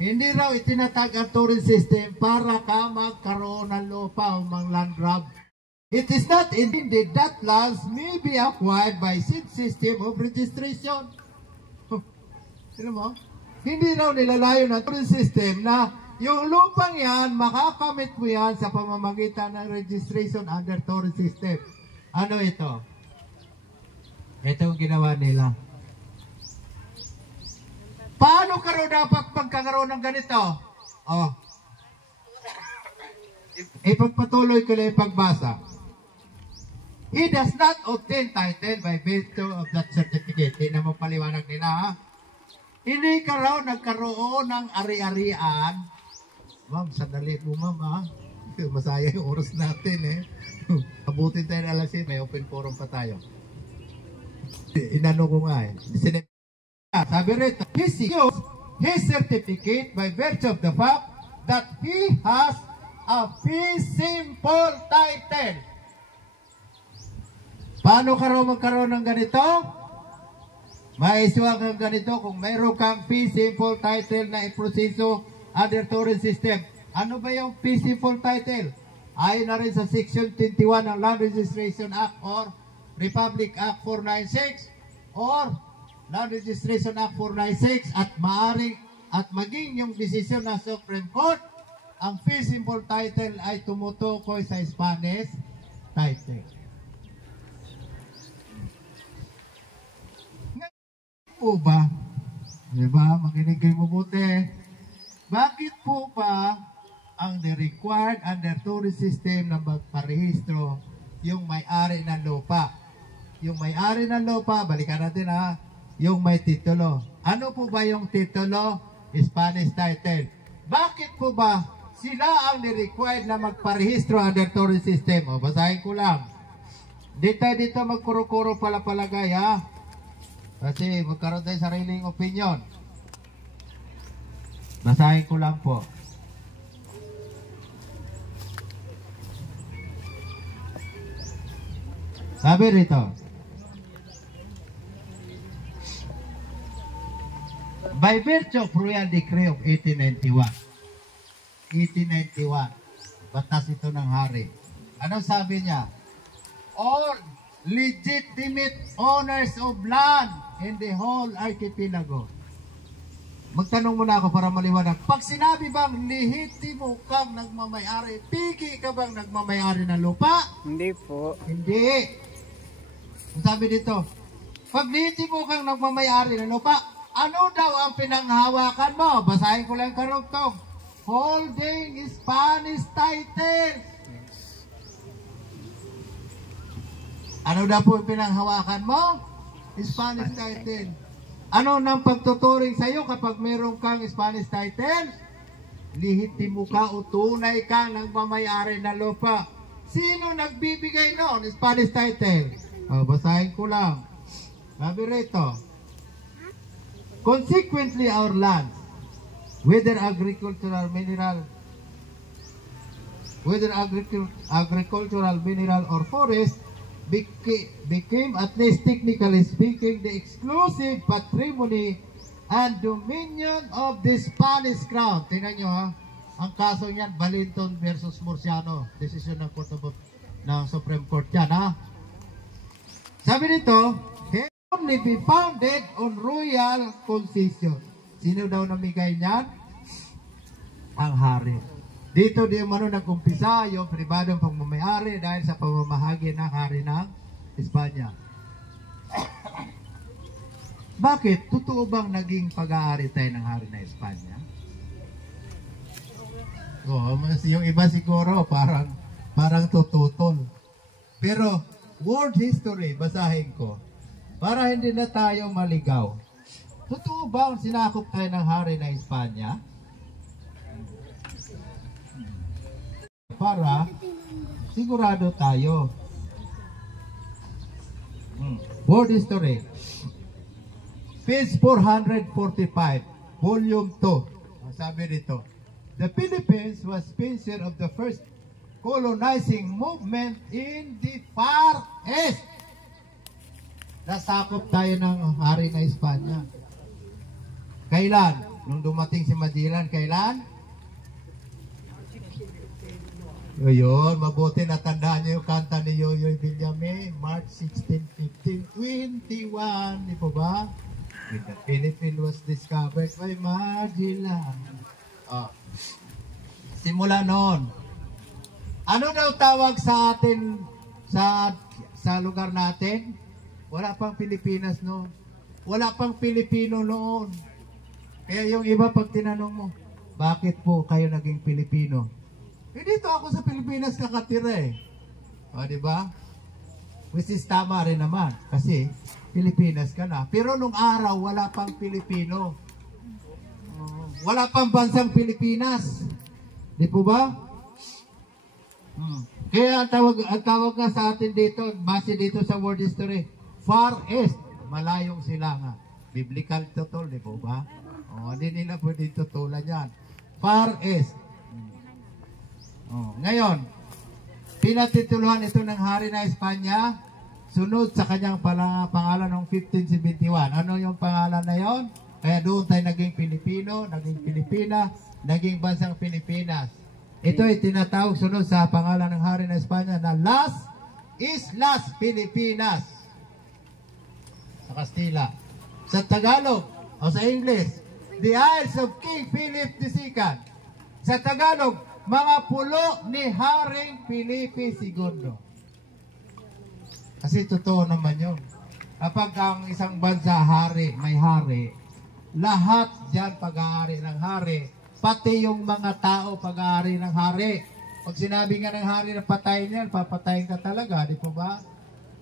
Hindi raw itinatag ang torrent system para ka magkaroon ng lupa o mang land grab. It is not intended that lands may be acquired by said system of registration. Sino mo? Hindi raw nilalayo ng system na yung lupang yan, makakamit mo yan sa pamamagitan ng registration under tourism system. Ano ito? Ito ang ginawa nila. Paano ka raw dapat pagkakaroon ng ganito? Oh. Ipagpatuloy ko lang yung pagbasa. He does not obtain title by virtue of that certificate. Hindi naman paliwanag nila, ha? Hindi ka raw nagkaroon ng ari-arian. Ma'am, sandali po, ma'am, ha? Masaya yung oras natin, eh. Abutin tayo na alas 6, may open forum pa tayo. Inano ko nga, eh. Sabi rito, he secures his certificate by virtue of the fact that he has a fee simple title. Paano ka raw magkaroon ng ganito? Maiswa kang ganito kung mayroon kang fee simple title na iproseso under tourism system. Ano ba yung fee simple title? Ayon na rin sa Section 21 ng Land Registration Act or Republic Act 496 or Land Registration Act 496 at maaring at maging yung desisyon ng Supreme Court, ang fee simple title ay tumutukoy sa Spanish title. Po ba? Diba? Makinig kayo mabuti. Bakit po ba ang required under tourism system na magparehistro yung may-ari ng lupa? Yung may-ari ng lupa, balikan natin, ha, yung may titulo. Ano po ba yung titulo? Spanish title. Bakit po ba sila ang required na magparehistro under tourism system? O, basahin ko lang. Dito magkuro-kuro pala palagay, ha? Kasi magkaroon tayo sariling opinion. Basahin ko lang po. Sabi rito, by virtue of Royal Decree of 1891, batas ito ng hari. Ano sabi niya? All legitimate owners of land in the whole archipelago. Magtanong muna ako para maliwanag. Pag sinabi bang lehitimo kang nagmamayari, piki ka bang nagmamayari ng lupa? Hindi po. Hindi. Ang sabi dito, pag lehitimo kang nagmamayari ng lupa, ano daw ang pinanghawakan mo? Basahin ko lang karugtong. Holding Spanish title. Ano daw po pinanghawakan mo? Spanish title. Ano nang pagtuturing sa iyo kapag meron kang Spanish title? Lehitimo ka o tunay kang nagmamayari ng lupa. Sino nagbibigay noon? Spanish title. Basahin ko lang. Sabi rito, consequently our lands, whether agricultural, mineral, or forest, became, at least technically speaking, the exclusive patrimony and dominion of the Spanish crown. Tingnan nyo, ha. Ang kaso niyan, Valenton versus Murciano. Decision ng Supreme Court yan, ha. Sabi nito, he only be founded on royal concession. Sino daw namigay niyan? Ang hari. Dito di mano nag-umpisa yung pribadong pagmamayari dahil sa pamamahagi ng hari ng Espanya. Bakit? Totoo bang naging pag-aari tayo ng hari ng Espanya? Yung iba siguro parang tututol. Pero world history, basahin ko. Para hindi na tayo maligaw. Totoo bang sinakop tayo ng hari ng Espanya? Para sigurado tayo. World History, page 445, volume 2. Sabi dito, the Philippines was sponsor of the first colonizing movement in the Far East. Nasakop tayo ng hari na Espanya. Kailan? Nung dumating si Magellan, kailan? O yun, mabuti natandaan niyo yung kanta ni Yoyoy Villame, March 16, 15, 21, di po ba? When the Philippines was discovered by Magellan. Simula noon. Ano daw tawag sa atin sa lugar natin? Wala pang Pilipinas noon. Wala pang Pilipino noon. Kaya yung iba pag tinanong mo, bakit po kayo naging Pilipino? Dito ako sa Pilipinas nakatira eh. O, di ba? Which is tama rin naman. Kasi, Pilipinas ka na. Pero nung araw, wala pang Pilipino. Wala pang bansang Pilipinas. Di po ba? Kaya ang tawag nga sa atin dito, base dito sa world history, Far East, malayong silangan. Biblical tutol, di po ba? O, hindi nila pwede tutulan yan. Far East. Ngayon, pinatituluhan ito ng hari ng Espanya, sunod sa kanyang pangalan ng 1571. Ano yung pangalan na yon? Kaya doon tayo naging Pilipino, naging Pilipina, naging bansang Pilipinas. Ito ay tinatawag sunod sa pangalan ng hari ng Espanya na Las Islas Pilipinas. Sa Kastila. Sa Tagalog, o sa English, the Isles of King Philip II. Sa Tagalog, mga pulo ni Haring Felipe II. Kasi totoo naman yun. Kapag ang isang bansa hari, may hari, lahat dyan pag-aari ng hari, pati yung mga tao pag-aari ng hari. Pag sinabi nga ng hari na patayin yan, papatayin ka talaga, di po ba?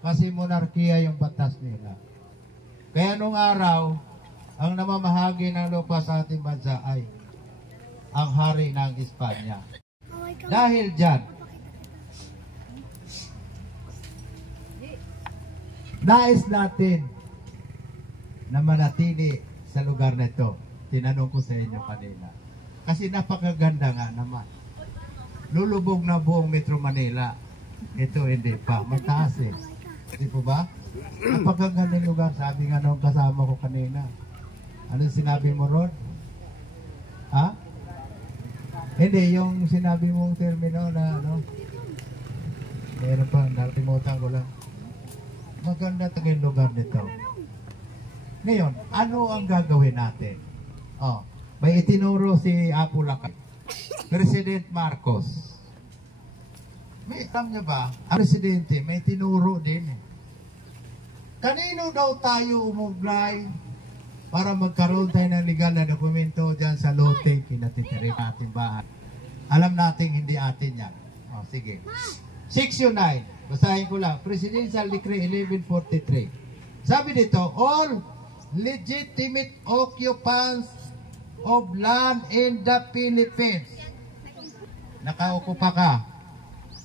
Kasi monarkiya yung batas nila. Kaya nung araw, ang namamahagi ng lupa sa ating bansa ay ang hari ng Espanya. Dahil dyan, nais natin na manatili sa lugar na ito. Tinanong ko sa inyo kanina. Kasi napakaganda nga naman. Lulubog na buong Metro Manila. Ito hindi pa. Mataas eh. Di po ba? Napakaganda yung lugar. Sabi nga nung kasama ko kanina. Ano sinabi mo, Rod? Ha? Hindi, yung sinabi mong termino na ano, meron pa, nalimutan ko lang. Maganda tayong lugar nito. Ngayon, ano ang gagawin natin? May itinuro si Apo Lakay, President Marcos. May alam niya ba, ang presidente may tinuro din eh. Kanino daw tayo umugnay para magkaroon tayo ng legal na dokumento dyan sa lote kinatitirin natin bahay? Alam natin hindi atin yan. Sige. Section 9. Basahin ko lang. Presidential Decree 1143. Sabi dito, all legitimate occupants of land in the Philippines. Nakaukupa ka.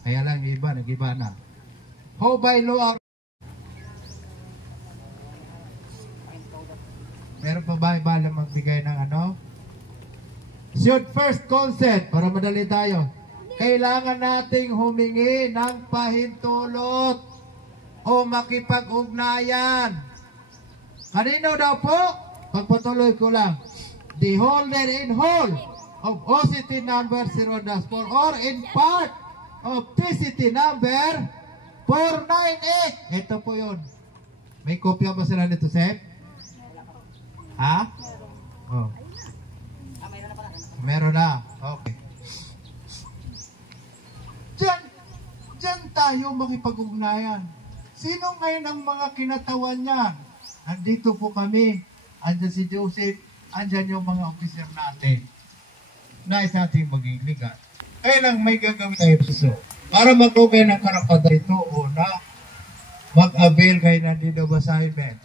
Kaya lang iba, nag-iba na. How by law meron pa ba ibala magbigay ng ano? Should first consent, para madali tayo. Kailangan nating humingi ng pahintulot o makipag-ugnayan. Kanino daw po? Pagpatuloy ko lang. The holder in whole of OCT number 0-4 or in part of TCT number 498. Ito po yun. May kopya ba sila nito, Seth? Ha? Oh. Meron na. Okay. Diyan tayo makipag-ugnayan. Sino ngayon ang mga kinatawan niyan? Andito po kami. Andyan si Joseph. Andyan yung mga officer natin. Nais natin maging legal. Kaya lang may gagawin tayo sa para mag-okay ng karapatan ito, una, mag-avail kayo ng deed of assignment.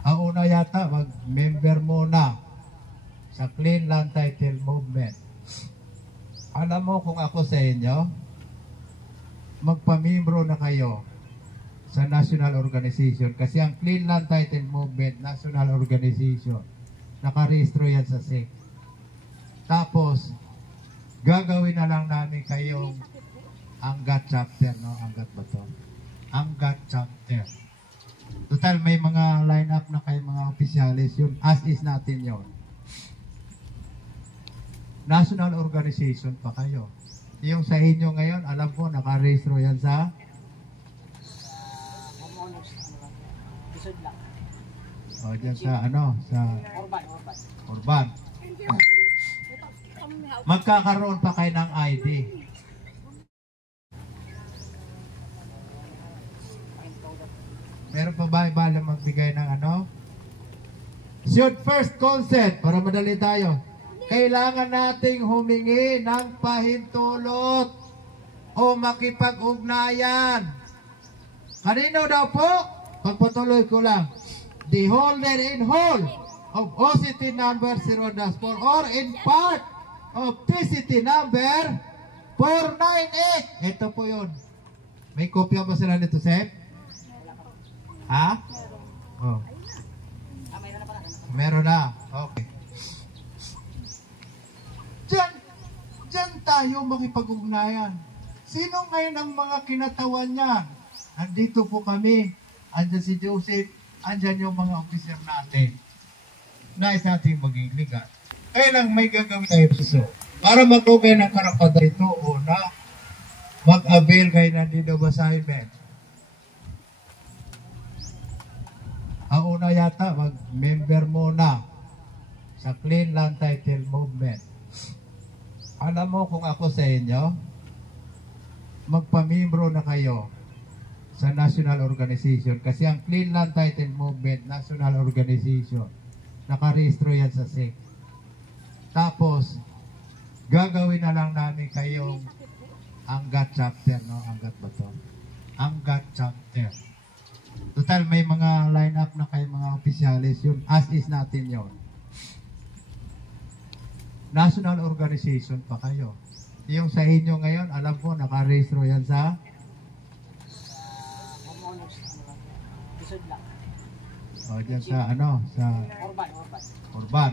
Ang una yata, mag-member muna sa Clean Land Title Movement. Alam mo kung ako sa inyo, magpamimbro na kayo sa national organization. Kasi ang Clean Land Title Movement, national organization, nakarehistro yan sa SEC. Tapos, gagawin na lang namin kayong Angat chapter, no? Angat ba to? Angat chapter. Total, may mga line-up na kayo mga opisyalis. Yun, as is natin yun. national organization pa kayo. Yung sa inyo ngayon, alam ko, nakarehistro yan sa dyan sa sa Urban. Magkakaroon pa kayo ng ID. Meron pa ba ibala magbigay ng Should first consent, para madali tayo. Kailangan nating humingi ng pahintulot o makipag-ugnayan. Kanino daw po? Pagpatuloy ko lang. The holder in whole of OCT number 0-4 or in part of PCT number 498. Ito po yun. May kopya ba sila nito, Sep? Ha? Oh. Meron na. Okay. Diyan tayo makipag-ugnayan. Sino ngayon ang mga kinatawan niya? Andito po kami. Andyan si Joseph. Andyan yung mga officer natin. Nais natin maging ligat. Kaya lang may gagawin tayo sa para mag-okay ng karapatan ito o na mag-avail kayo ng deed of assignment. Ang una yata, mag-member muna sa Clean Land Title Movement. Alam mo kung ako sa inyo, magpamembro na kayo sa national organization kasi ang Clean Land Title Movement, national organization, nakarehistro yan sa SEC. Tapos, gagawin na lang namin kayong Angat chapter, no? Angat ba to? Angat chapter. Total, may mga line-up na kayo mga opisyalis. Yun, as is natin yon. National organization pa kayo. Yung sa inyo ngayon, alam ko, nakarehistro yan sa dyan sa sa Urban.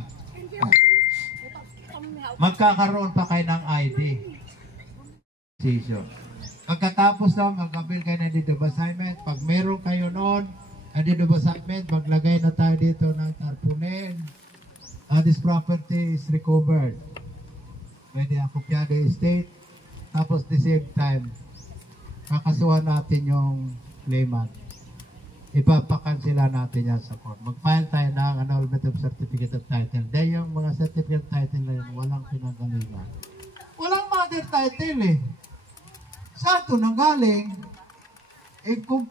Magkakaroon pa kayo ng ID. Pagkatapos na mag-avail kayo ng deed of assignment, pag meron kayo noon, ang deed of assignment, maglagay na tayo dito ng tarpaulin. This property is recovered. Pwede ang kopyado estate. Tapos the same time, kakasuhan natin yung claimant. Ipapakansila natin yan sa court. Mag-file tayo ng annulment of certificate of title. Dahil yung mga certificate of title na yun, walang pinanggalingan. Walang mother title eh. Saan ito nanggaling? Eh kung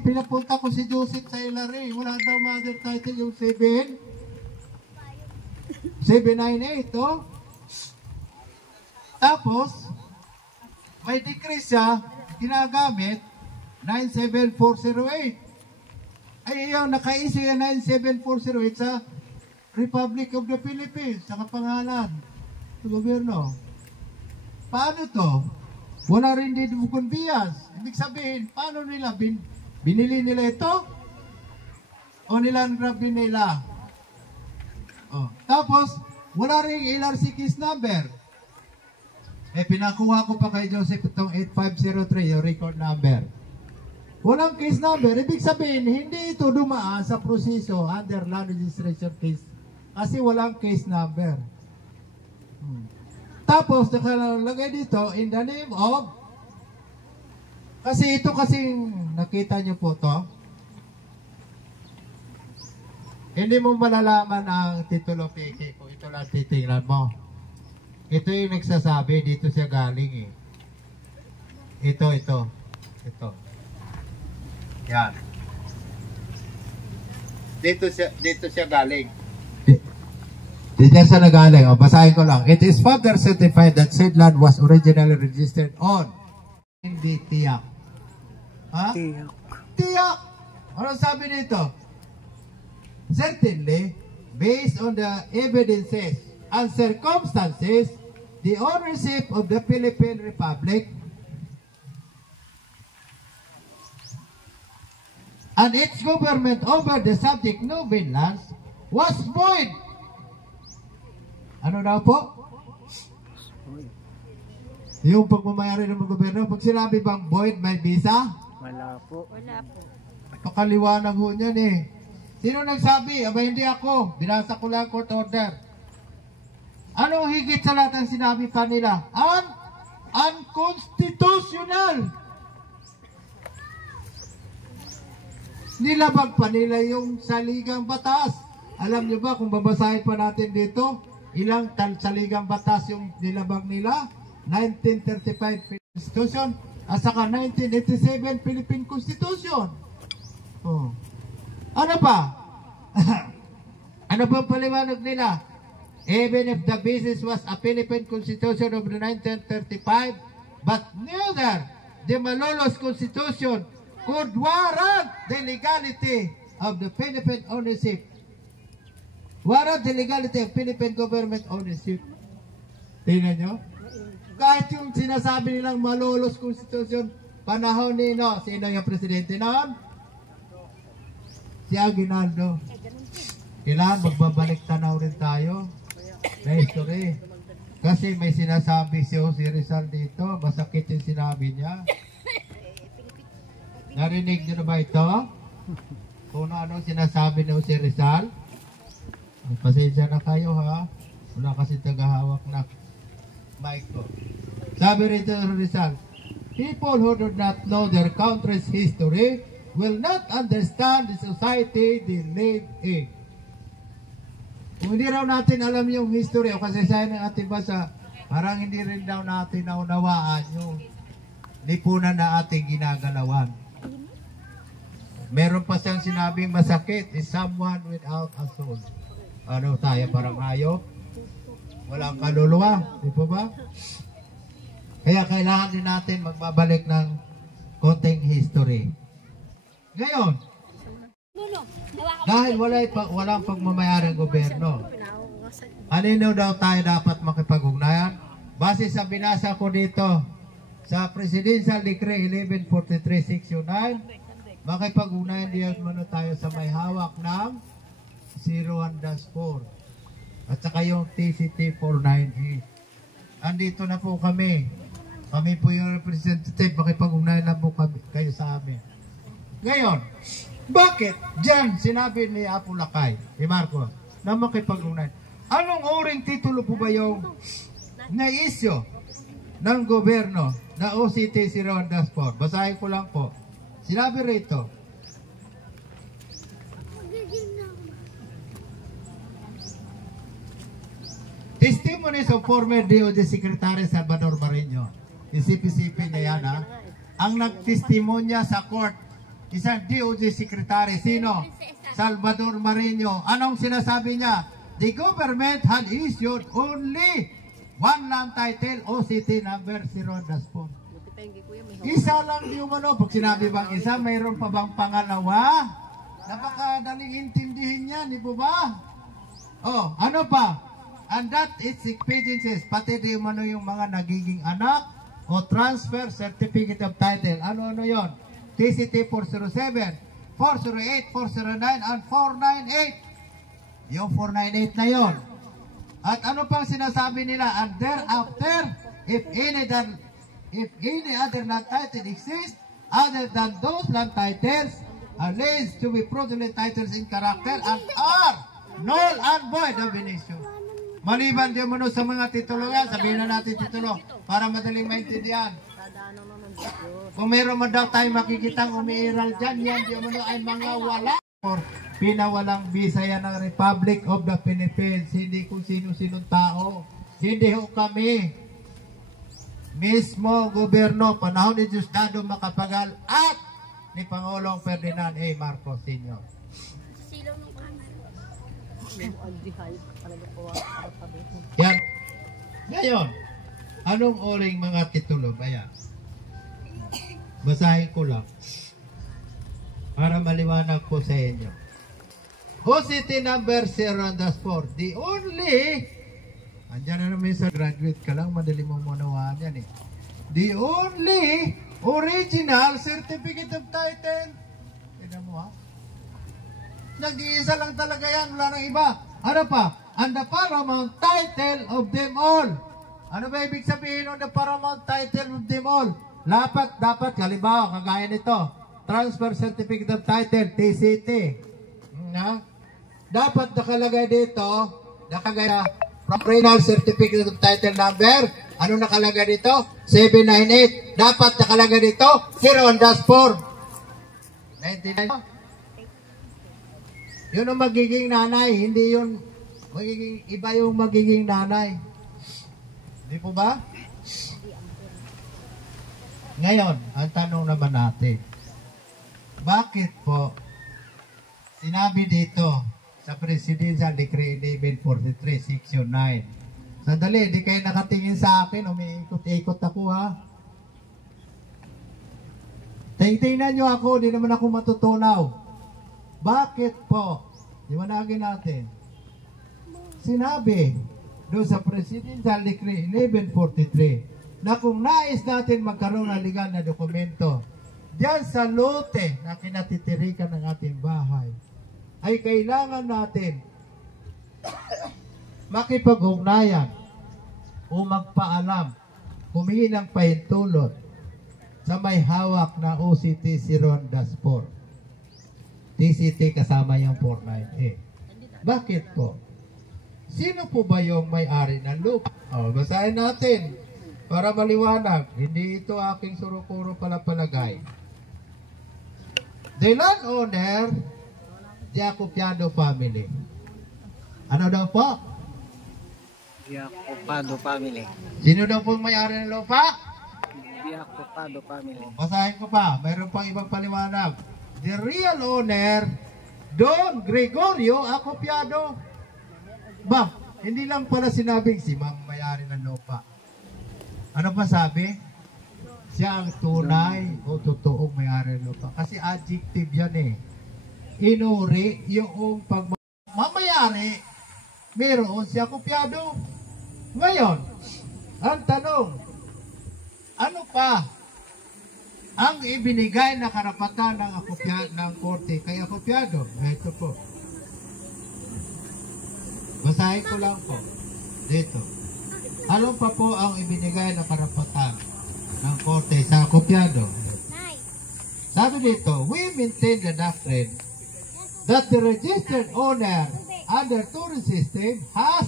pinapunta ko si Joseph sa Ilari, wala daw mother title yung 798, oh. Tapos, may decree siya, ginagamit, 97408. Ay, yung naka-issue yung 97408 sa Republic of the Philippines, sa kapangalan sa gobyerno. Paano to? Wala rin din mo conveyance. Ibig sabihin, paano nila? Binili nila ito? O nilangrabin nila? Oh. Tapos, wala rin LRC case number. Eh, pinakuha ko pa kay Joseph itong 8503, yung record number. Walang case number. Ibig sabihin, hindi ito dumaan sa proseso under land registration case kasi walang case number. Tapos, nakalagay dito, in the name of, kasi ito kasing, nakita nyo po to, hindi mo malalaman ang titulo PK kung ito lang titingnan mo. Ito yung nagsasabi, dito siya galing eh. Ito. Yan. Dito siya galing. Dito siya nagaling. O, basahin ko lang. It is further certified that said land was originally registered on hindi tiyak. Ha? Tiyak. Ano sabi dito? Certainly, based on the evidences and circumstances, the ownership of the Philippine Republic and its government over the subject Nubian lands was void. Ano daw po? Yung pagmamayari ng mga gobyerno, pag sinabi bang void, may visa? Wala po. Wala po. Pakaliwanag ho niyan eh. Sino nagsabi? Aba hindi ako. Binasa ko lang court order. Anong higit sa lahat ang sinabi pa nila? Unconstitutional. Nilabag pa nila yung saligang batas. Alam niyo ba kung babasahin pa natin dito, ilang saligang batas yung nilabag nila? 1935 Constitution at saka 1987 Philippine Constitution. Oh. Ano pa? Ano pa paliwanag nila? Even if the basis was a Philippine Constitution of 1935, but neither the Malolos Constitution could warrant the legality of the Philippine ownership. Warrant the legality of Philippine government ownership. Tingnan nyo? Kahit yung sinasabi nilang Malolos Constitution, panahon ni sino yung presidente noon? Si Aguinaldo. Kailangan magbabalik tanaw rin tayo na history. Kasi may sinasabi si Rizal dito, masakit yung sinabi niya. Narinig niyo na ba ito? Kung ano sinasabi ni Jose Rizal? Pasensya na kayo ha. Wala kasi tagahawak na mic ko. Sabi rito ni Rizal, people who do not know their country's history will not understand the society they live in. Kung hindi raw natin alam yung history o kasaysayan ng ating bansa, parang hindi rin daw natin naunawaan yung lipunan na ating ginagalawan. Meron pa siyang sinabing masakit is someone without a soul. Ano tayo, parang hayop? Walang kaluluwa, di po ba? Kaya kailangan din natin magbabalik ng konting history. Ngayon, dahil walang pagmamayari ng gobyerno, alino daw tayo dapat makipag-ugnayan? Base sa binasa ko dito, sa Presidential Decree 1143 Section 9, makipag-ugnayan diyan muna tayo sa may hawak ng 01-4 at saka yung TCT 498. Andito na po kami. Kami po yung representative, makipag-ugnayan lang po kayo sa amin. Ngayon, bakit diyan sinabi ni Apo Lakay, ni Marcos, na makipag-ugnayan? Anong oring titulo po ba yung na-issue ng gobyerno na OCT 01-4? Basahin ko lang po. Sinabi rito, testimonies of former DOJ Secretary Salvador Marino. Yung CP-CP na yan ha. Ang nagtestimonya sa court, isang DOJ Secretary. Sino? Salvador Marino. Anong sinasabi niya? The government had issued only one land title, OCT number 01-4. Isa lang di umano. Pag sinabi bang isa, mayroon pa bang pangalawa? Napakadaling intindihin yan, di po ba? Oh, ano pa? And that its expediencies, pati di umano yung mga nagiging anak o transfer certificate of title. Ano yon? TCT 407, 408, 409, and 498. Yung 498 na yon. At ano pang sinasabi nila? And thereafter, if any other land title exists, other than those land titles, alleged to be fraudulent titles in character and are null and void of venation. Maliban din mo sa mga titulo yan, sabihin na natin titulo para madaling maintindihan. Kung meron man daw tayo makikitang umiiral dyan, yan di mo ay mga wala. Pinawalang visa yan ng Republic of the Philippines, hindi kung sino-sinong tao. Hindi ho kami. Mismo gobyerno, panahon ni Diosdado Macapagal at ni Pangulong Ferdinand A. Marcos Sr. Yan. Ngayon, anong oring mga titulo ba yan? Basahin ko lang para maliwanag po sa inyo. OCT number 0-4. The only, andyan na naman sa graduate ka lang, madali mo manawaan yan eh. The only original certificate of title. Tignan mo ha. Nag-iisa lang talaga yan, wala nang iba. Ano pa? And the paramount title of them all. Ano ba ibig sabihin ng the paramount title of them all? Dapat, halimbawa, kagaya nito, Transfer Certificate of Title, TCT. Dapat nakalagay dito, nakagaya, Renal Certificate of Title Number. Ano nakalagay dito? 798. Dapat nakalagay dito, Girondas form. 99. Yun ang magiging nanay, hindi yun magiging, iba yung magiging nanay. Hindi po ba? Ngayon, ang tanong naman natin, bakit po sinabi dito sa Presidential Decree 1143, Section 9? Sandali, di kayo nakatingin sa akin, umiikot-ikot ako ha. Tingnan nyo ako, di naman ako matutunaw. Bakit po? Iwanagin natin. Sinabi doon sa Presidential Decree 1143 na kung nais natin magkaroon ng legal na dokumento diyan sa lote na kinatitirikan ng ating bahay, ay kailangan natin makipag-ugnayan o magpaalam, humingi ng pahintulot sa may hawak na OCT si Rondas 4. TCT kasama yung 49A. Bakit po? Sino po ba yung may-ari ng lupa? Basahin natin para maliwanag. Hindi ito aking surukuro pala palagay. The landowner, the Acopiado family. Ano daw po? The Acopiado family. Sino daw po may-ari ng lupa? The Acopiado family. Basahin ko pa. Mayroon pang ibang paliwanag. The real owner, Don Gregorio Acopiado. Ba, hindi lang pala sinabing si Ma'am may-ari ng lupa. Ano pa sabi? Siya ang tunay o totoong may-ari ng lupa. Kasi adjective yan eh. Inuri yung pagmamayari, meron si Acopiado. Ngayon, ang tanong, ano pa ang ibinigay na karapatan ng korte kay Acopiado? Ito po. Basahin ko lang po. Dito. Ano pa po ang ibinigay na karapatan ng korte sa Acopiado? Sabi dito, we maintain the doctrine that the registered owner under tourism system has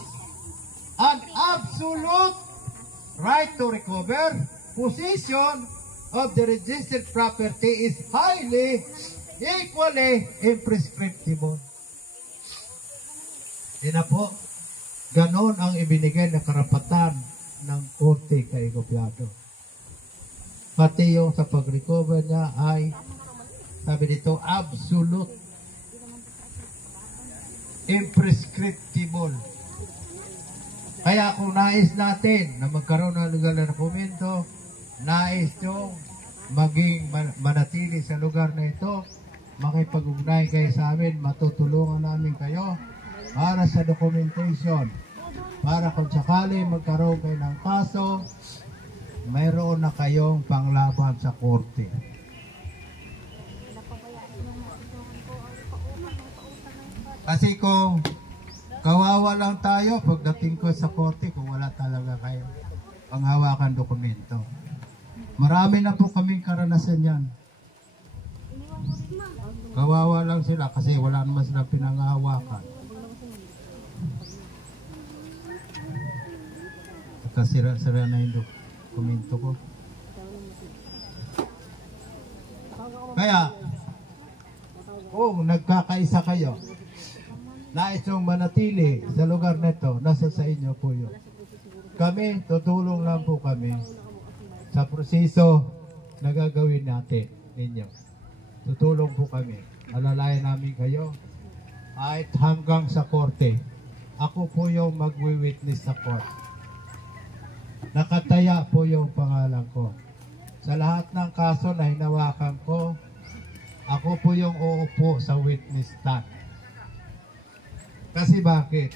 an absolute right to recover possession of the registered property is highly, equally imprescriptible. Yan na po, ganon ang ibinigay na karapatan ng korte kay Acopiado. Pati yung sa pag-recover niya ay, sabi dito, absolute, imprescriptible. Kaya kung nais natin na magkaroon ng legal na dokumento, nais nyo maging manatili sa lugar na ito, makipag-ugnay kayo sa amin, matutulungan namin kayo para sa documentation. Para kung sakali magkaroon kayo ng kaso, mayroon na kayong panglaban sa korte. Kasi kung kawawa lang tayo pagdating ko sa korte kung wala talaga kayo panghawakan dokumento. Marami na po kaming karanasan yan. Kawawa lang sila kasi wala naman sila pinanghawakan. Sira-sira na yung dokumento ko. Kaya, kung nagkakaisa kayo, nais yung manatili sa lugar na ito, nasa sa inyo po yun. Kami, tutulong lang po kami sa proseso na gagawin natin ninyo. Tutulong po kami. Alalayan namin kayo kahit hanggang sa korte. Ako po yung magwi-witness sa court. Nakataya po yung pangalan ko. Sa lahat ng kaso na hinawakan ko, ako po yung uupo sa witness stand. Kasi bakit?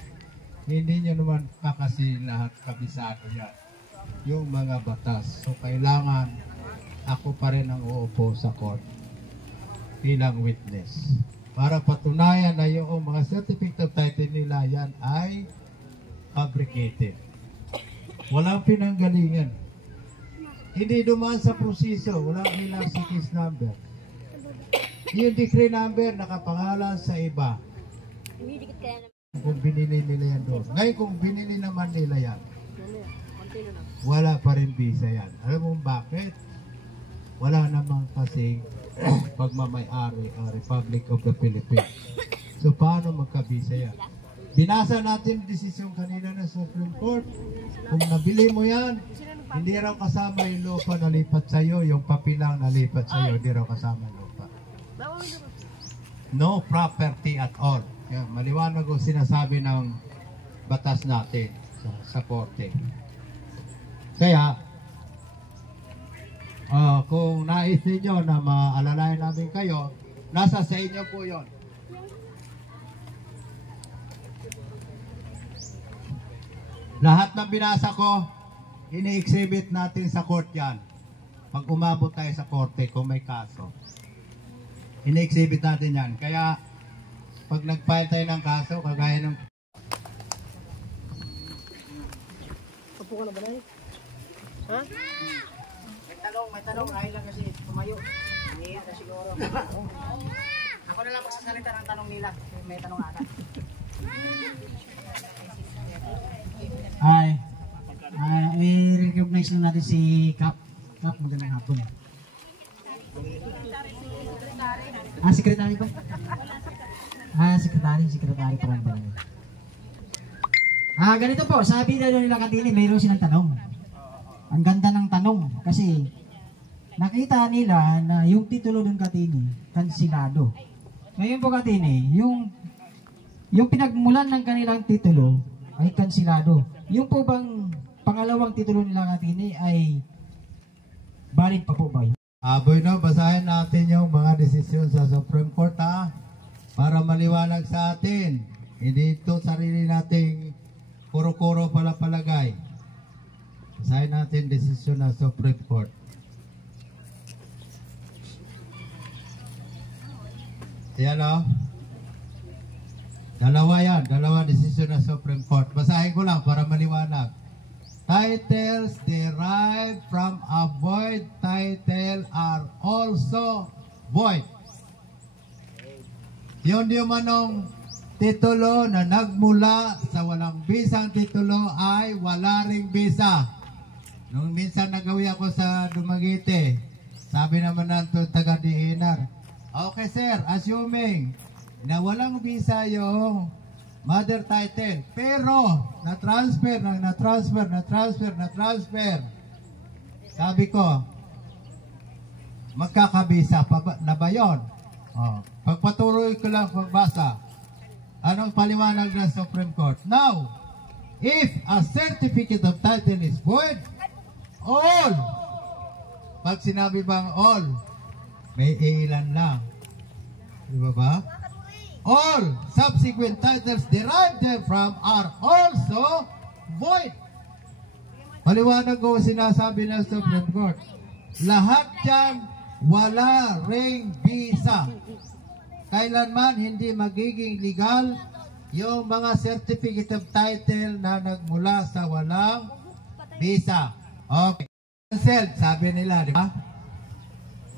Hindi nyo naman kasi lahat kabisado yan. Yung mga batas. So kailangan ako pa rin ang uupo sa court bilang witness. Para patunayan na yung mga certificate of title nila yan ay fabricated. Walang pinanggalingan. Hindi dumaan sa proseso. Walang ilang case number. Yung decree number nakapangalan sa iba. kung binili nila yan doon. Ngayon kung binili naman nila yan, wala pa rin visa yan. Alam mo bakit? Wala namang kasing pagmamay-ari ang Republic of the Philippines. So paano magka-visa yan? Binasa natin yung desisyon kanina ng Supreme Court. Kung nabili mo yan, hindi raw kasama yung lupa na lipat sa'yo, yung papilang na lipat sa'yo, hindi raw kasama yung lupa. No property at all. Yan, maliwanag ang sinasabi ng batas natin sa korte. Kaya, kung nais ninyo na maalalayan namin kayo, nasa sa inyo po yon. Lahat ng binasa ko, ini-exhibit natin sa court yan. Pag umabot tayo sa korte kung may kaso. Ini-exhibit natin yan. Kaya, pag nag-file tayo ng kaso, kagaya ng... Upo ka na ba na eh? Ha? May tanong, ay lang kasi tumayo. Hindi na siguro. Ako na lang magsasalita ng tanong nila. May tanong ata. Ay, i-recognize lang natin si Cap. Cap, magandang hapon. Sekretary ba? Sekretary pa lang ba? Ganito po, sabi na nila Katili, mayroon silang tanong. Ang ganda ng tanong kasi nakita nila na yung titulo ng Katili, kansilado. Ngayon po Katili, yung pinagmulan ng kanilang titulo ay kansilado. Yung po bang pangalawang titulo nila Katili ay valid pa po ba? Boy, no, basahin natin yung mga desisyon sa Supreme Court para maliwanag sa atin. Hindi ito sarili nating kuro-kuro pala palagay. Basahin natin desisyon ng Supreme Court. Ayan o. Dalawa desisyon ng Supreme Court. Basahin ko lang para maliwanag. Titles derived from a void title are also void. Yun yung manong titulo na nagmula sa walang bisang titulo ay wala ring bisa. Nung minsan nagawi ako sa Dumaguete, sabi naman ng taga-DNR, okay sir, assuming na walang bisa yung mother title, pero na-transfer. Sabi ko, magkakabisa pa ba, na ba yun? Pagpatuloy ko lang pagbasa. Anong paliwanag ng Supreme Court? Now, if a certificate of title is void, all, pag sinabi bang all, may ilan lang. Diba ba? All subsequent titles derived therefrom are also void. Paliwanag ko sinasabi ng Supreme Court. Lahat yan wala ring bisa. Kailanman hindi magiging legal yung mga certificate of title na nagmula sa walang bisa. Okay. Cancelled, sabi nila, di ba?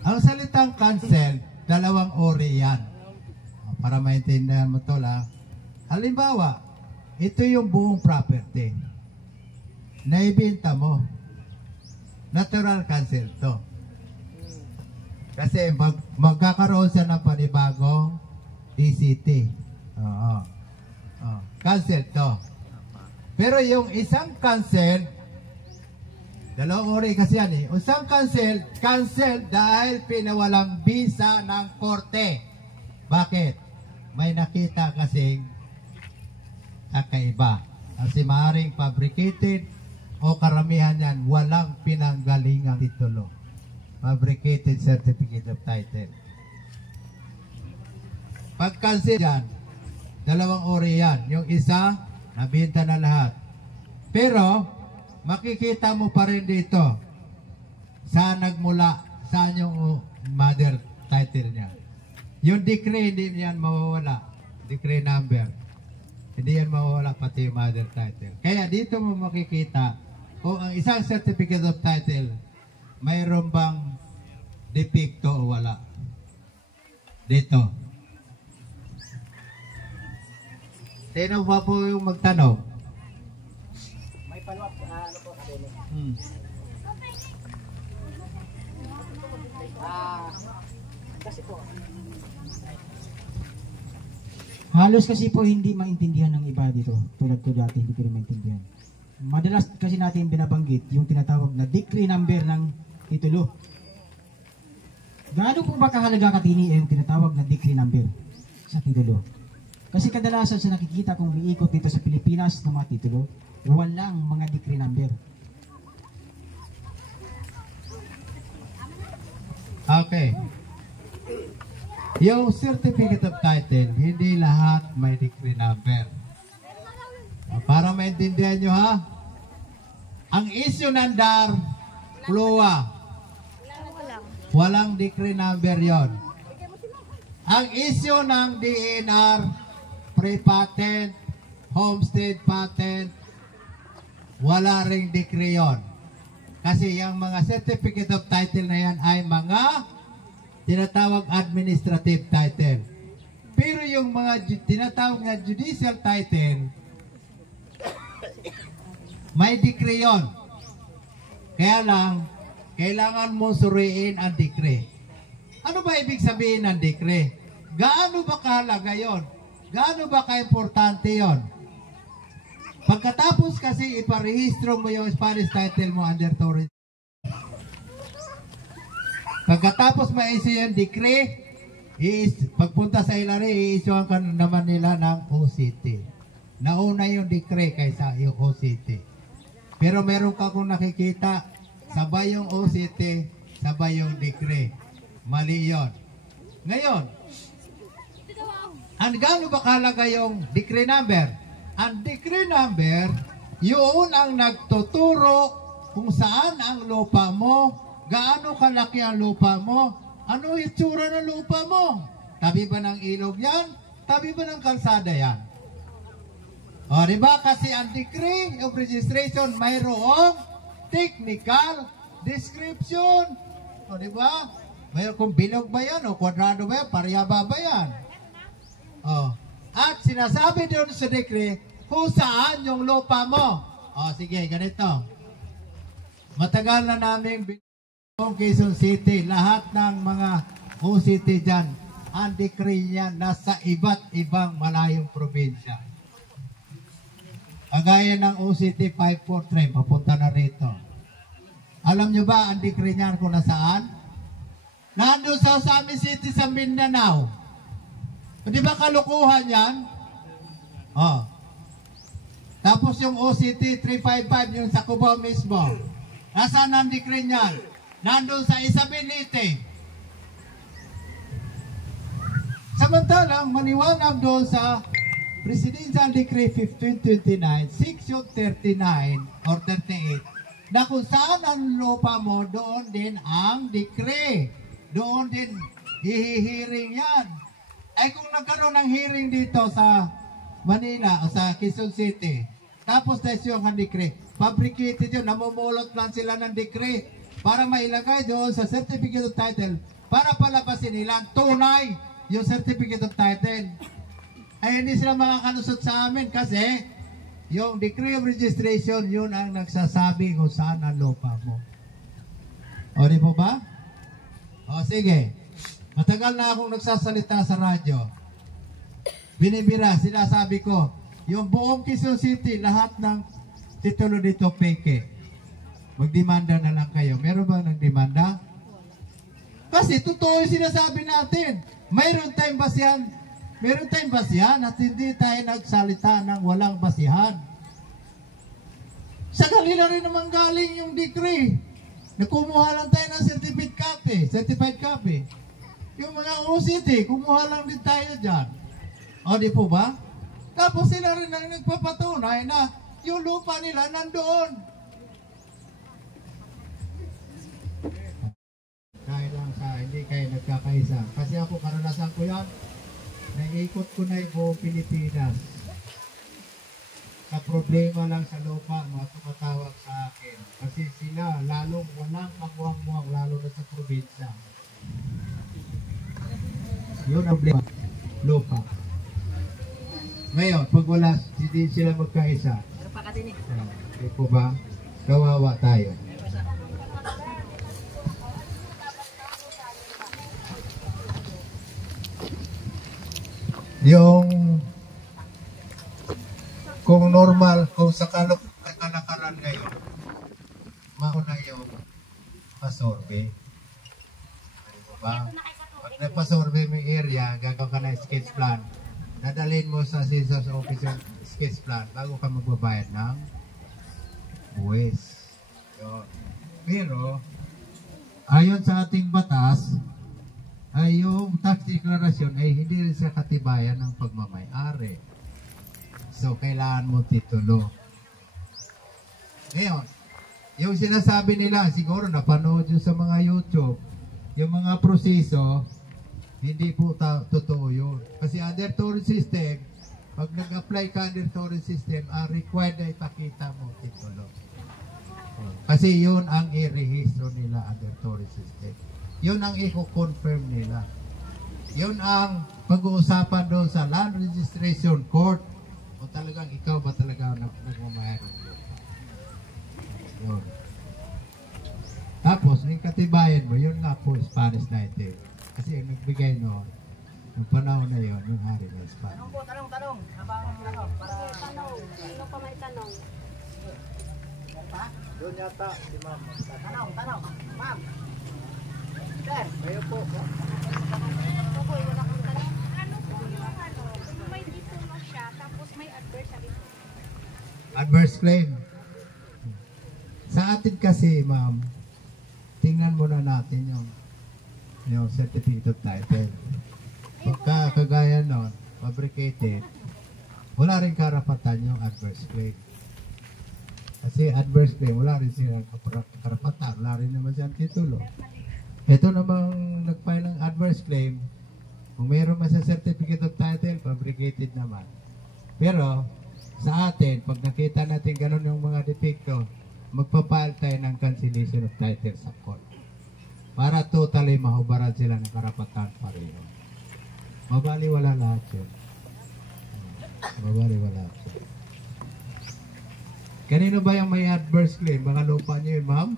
Ang salitang cancelled, dalawang uri yan. Para maintindihan mo to lang. Halimbawa, ito yung buong property. Naibenta mo. Natural cancel to. Kasi magkakaroon siya ng panibagong DCT. Cancel to. Pero yung isang cancel, dalawang uri kasi yan eh. Isang cancel dahil pinawalang bisa ng korte. Bakit? May nakita kasing kakaiba. Kasi maaaring fabricated o karamihan yan walang pinanggalingang titulo. Fabricated certificate of title. Pag-cancel yan, dalawang uri yan. Yung isa, nabenta na lahat. Pero, makikita mo pa rin dito saan nagmula, saan yung mother title niya. Yung decree, hindi yan mawawala. Decree number. Hindi yan mawawala pati yung mother title. Kaya dito mo makikita kung ang isang certificate of title mayroon bang depekto o wala. Dito. Sino ba po yung magtanong? May follow-up, ano po, Kadili? Kasi po, Halos kasi po hindi maintindihan ng iba dito. Tulad ko dati, hindi ko rin maintindihan. Madalas kasi natin binabanggit yung tinatawag na decree number ng titulo. Gaano po ba kahalaga katini yung tinatawag na decree number sa titulo? Kasi kadalasan sa nakikita kong umiikot dito sa Pilipinas ng mga titulo, walang mga decree number. Okay. Yung certificate of title, hindi lahat may decree number. Para maintindihan nyo ha, ang issue ng DAR, PLUA, walang decree number yon. Ang issue ng DNR, pre-patent, homestead patent, wala ring decree yon. Kasi yung mga certificate of title na yan ay mga tinatawag administrative title. Pero yung mga tinatawag na judicial title, may decree yon. Kaya lang, kailangan mo suriin ang decree. Ano ba ibig sabihin ng decree? Gaano ba kahalaga yon? Gaano ba kaimportante yon? Pagkatapos kasi iparehistro mo yung Spanish title mo under tourism. Pagkatapos ma-issue yung decree, pagpunta sa LRA, i-issuean ka naman nila ng OCT. Nauna yung decree kaysa yung OCT. Pero meron ka kung nakikita, sabay yung OCT, sabay yung decree. Mali yun. Ngayon, gaano ba kahalaga yung decree number? Ang decree number, yun ang nagtuturo kung saan ang lupa mo, gaano kalaki ang lupa mo, ano itsura ng lupa mo. Tabi ba ng ilog yan? Tabi ba ng kalsada yan? O, diba? Kasi ang decree of registration mayroong technical description. O, diba? Mayroon kung bilog ba yan o kwadrado ba yan, paryaba ba yan? O, at sinasabi doon sa decree kung saan yung lupa mo. O, sige, ganito. Matagal na namin Quezon City, lahat ng mga OCT dyan, ang decree niya nasa iba't ibang malayong probinsya. Kagaya ng OCT 543, papunta na rito. Alam nyo ba ang decree niya kung nasaan? Nandun sa Osami City sa Mindanao. Di ba kalukuhan yan? Oh. Tapos yung OCT 355, yung sa Cubao mismo. Nasaan ang decree niyan? Nandun sa Isabelite. Samantalang maniwanag doon sa Presidential Decree 1529, Section 39 or 38, na kung saan ang lupa mo, doon din ang decree. Doon din hihiring yan. Ay kung nagkaroon ng hearing dito sa Manila o sa Quezon City, tapos na ang decree, fabricated yun, namumulot lang sila ng decree para mailagay doon sa certificate of title para palabasin nila tunay yung certificate of title. Ay hindi sila makakalusot sa amin kasi yung decree of registration yun ang nagsasabi kung saan ang lupa mo. O di po ba? O sige, matagal na akong nagsasalita sa radyo. Binibira, sinasabi ko yung buong Quezon City, lahat ng titulo dito peke. Magdemanda na lang kayo. Meron ba nagdemanda? Kasi totoo yung sinasabi natin. Mayroon tayong basihan. Meron tayong basihan at hindi tayo nagsalita ng walang basihan. Sa kanila rin naman galing yung decree. Nakumuha lang tayo ng certified copy. Yung mga OCT, kumuha lang din tayo dyan. O di po ba? Tapos sila rin ang nagpapatunay na yung lupa nila nandoon. Dahil lang sa hindi kayo nagkakaisa. Kasi ako karanasan ko yan, naikot ko na yung buong Pilipinas. Sa problema lang sa lupa, mga tumatawag sa akin. Kasi sila lalong walang kamuang-muang, lalo na sa probinsya. Yun ang problema, lupa. Ngayon, pag wala, hindi sila magkaisa. Meron pa katini. Hindi po ba? Kawawa tayo. Yung kung normal, kung sa kalakaran ngayon, mauna yung pasorbe. Ano ba? Pag napasorbe mo yung area, gagawin ka na sketch plan. Dadalhin mo sa Census Office yung sketch plan bago ka magbabayad ng buwis. Yun. Pero, ayon sa ating batas, ay yung tax declaration ay hindi rin sa katibayan ng pagmamay-ari. So, kailangan mo titulo. Ngayon, yung sinasabi nila, siguro napanood yun sa mga YouTube, yung mga proseso, hindi po totoo yun. Kasi under touring system, pag nag-apply ka under touring system, required na ipakita mo titulo. Kasi yun ang i-rehistro nila under touring system. Yun ang i-confirm nila. Yun ang pag-uusapan doon sa Land Registration Court. O talagang ikaw ba talaga nagmamayari? Yun. Tapos, yung katibayan mo, yun nga po, Spanish native. Kasi yung nagbigay noon, yung panahon na yun, yung hari na Spanish. Tanong po, tanong. Habang ano, para... Tanong. Sino pa may tanong? Meron pa? Doon yata, si ma'am. Tanong. Ma'am. Sir. Kayo po. Tukoy, wala kang tanong. Ano po yung ano, kung may titulo siya, tapos may adversary. Adverse claim. Sa atin kasi, ma'am, tingnan muna natin yung certificate of title. Pagka kagaya nun, fabricated, wala rin karapatan yung adverse claim. Kasi adverse claim, wala rin silang karapatan, wala rin naman siyang titulo. Ito namang nag-file ng adverse claim, kung mayroon man sa certificate of title, fabricated naman. Pero, sa atin, pag nakita natin ganun yung mga defecto, magpapile tayo ng cancellation of title sa court. Para totally mahubaran sila ng karapatan pareho. Mabaliwala lahat yun. Mabaliwala lahat yun. Kanino ba yung may adverse claim? Baka lupa niyo yun, ma'am?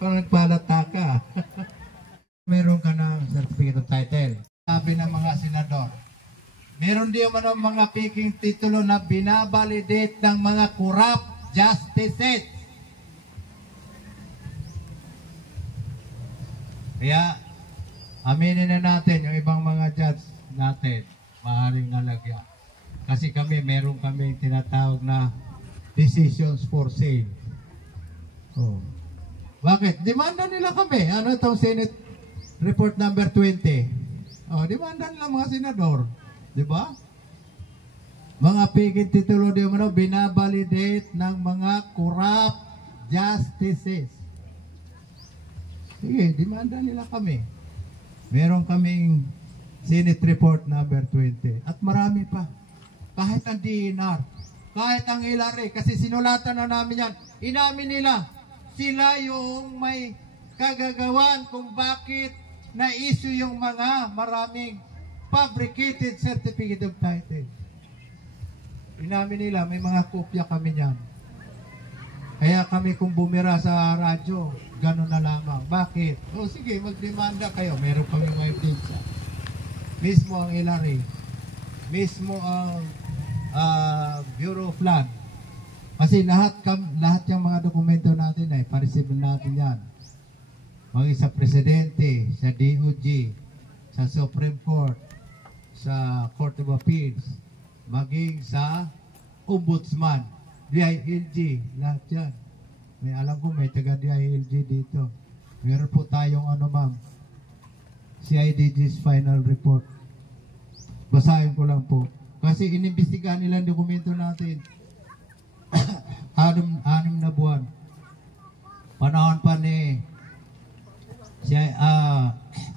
Parang nagpalata ka. Meron ka ng certificate of title. Sabi ng mga senador, meron din man ang mga peking titulo na binabalidate ng mga corrupt justices. Kaya, aminin na natin yung ibang mga judge natin, maaaring nalagyan. Kasi meron kami tinatawag na decisions for sale. Oh. Bakit? Demanda nila kami. Ano itong Senate Report number 20? Oh, demanda nila mga senador. Di ba? Mga pigit titulo di mo binabalidate ng mga corrupt justices. Sige, demanda nila kami. Meron kaming Senate Report number 20. At marami pa. Kahit ang DNR, kahit ang Hillary, kasi sinulatan na namin yan. Inamin nila, sila yung may kagagawan kung bakit na-issue yung mga maraming fabricated certificate of title. Inamin nila, may mga kopya kami niyan. Kaya kami kung bumira sa radyo, gano'n na lamang. Bakit? O sige, magdemanda kayo. Meron kami mga ebidensya. Mismo ang Hillary, mismo ang Bureau of Land. Kasi lahat yung mga dokumento natin ay pareceive natin yan. Maging sa Presidente, sa DOJ, sa Supreme Court, sa Court of Appeals, maging sa Ombudsman, DILG, lahat yan. Alam ko may taga DILG dito. Meron po tayong ma'am, CIDG's final report. Basahin ko lang po. Kasi inimbestigahan nila ang dokumento natin. 6 na buwan. Panahon pa ni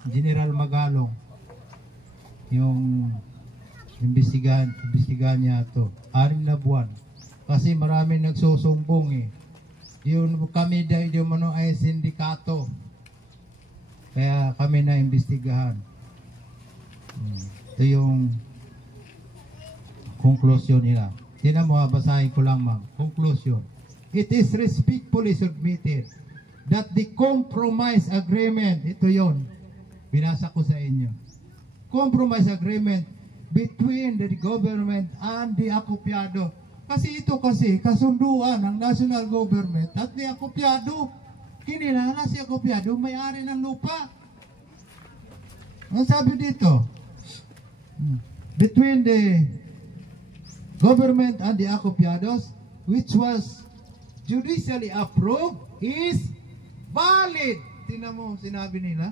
General Magalong. Yung imbestigahan niya ito. 6 na buwan. Kasi marami nagsusumbong eh. Yung kami dahil ay sindikato. Kaya kami na imbestigahan. Ito yung Conclusion nila. Tingnan mo, basahin ko lang ma'am. Conclusion. It is respectfully submitted that the compromise agreement, ito yon, binasa ko sa inyo. Compromise agreement between the government and the akopiado. Kasi ito kasi kasunduan ng national government at the akopiado. Kinilala si akopiado, may-ari ng lupa. Ang sabi dito, between the government and the akopiados, which was judicially approved, is valid. Tingnan mo, sinabi nila,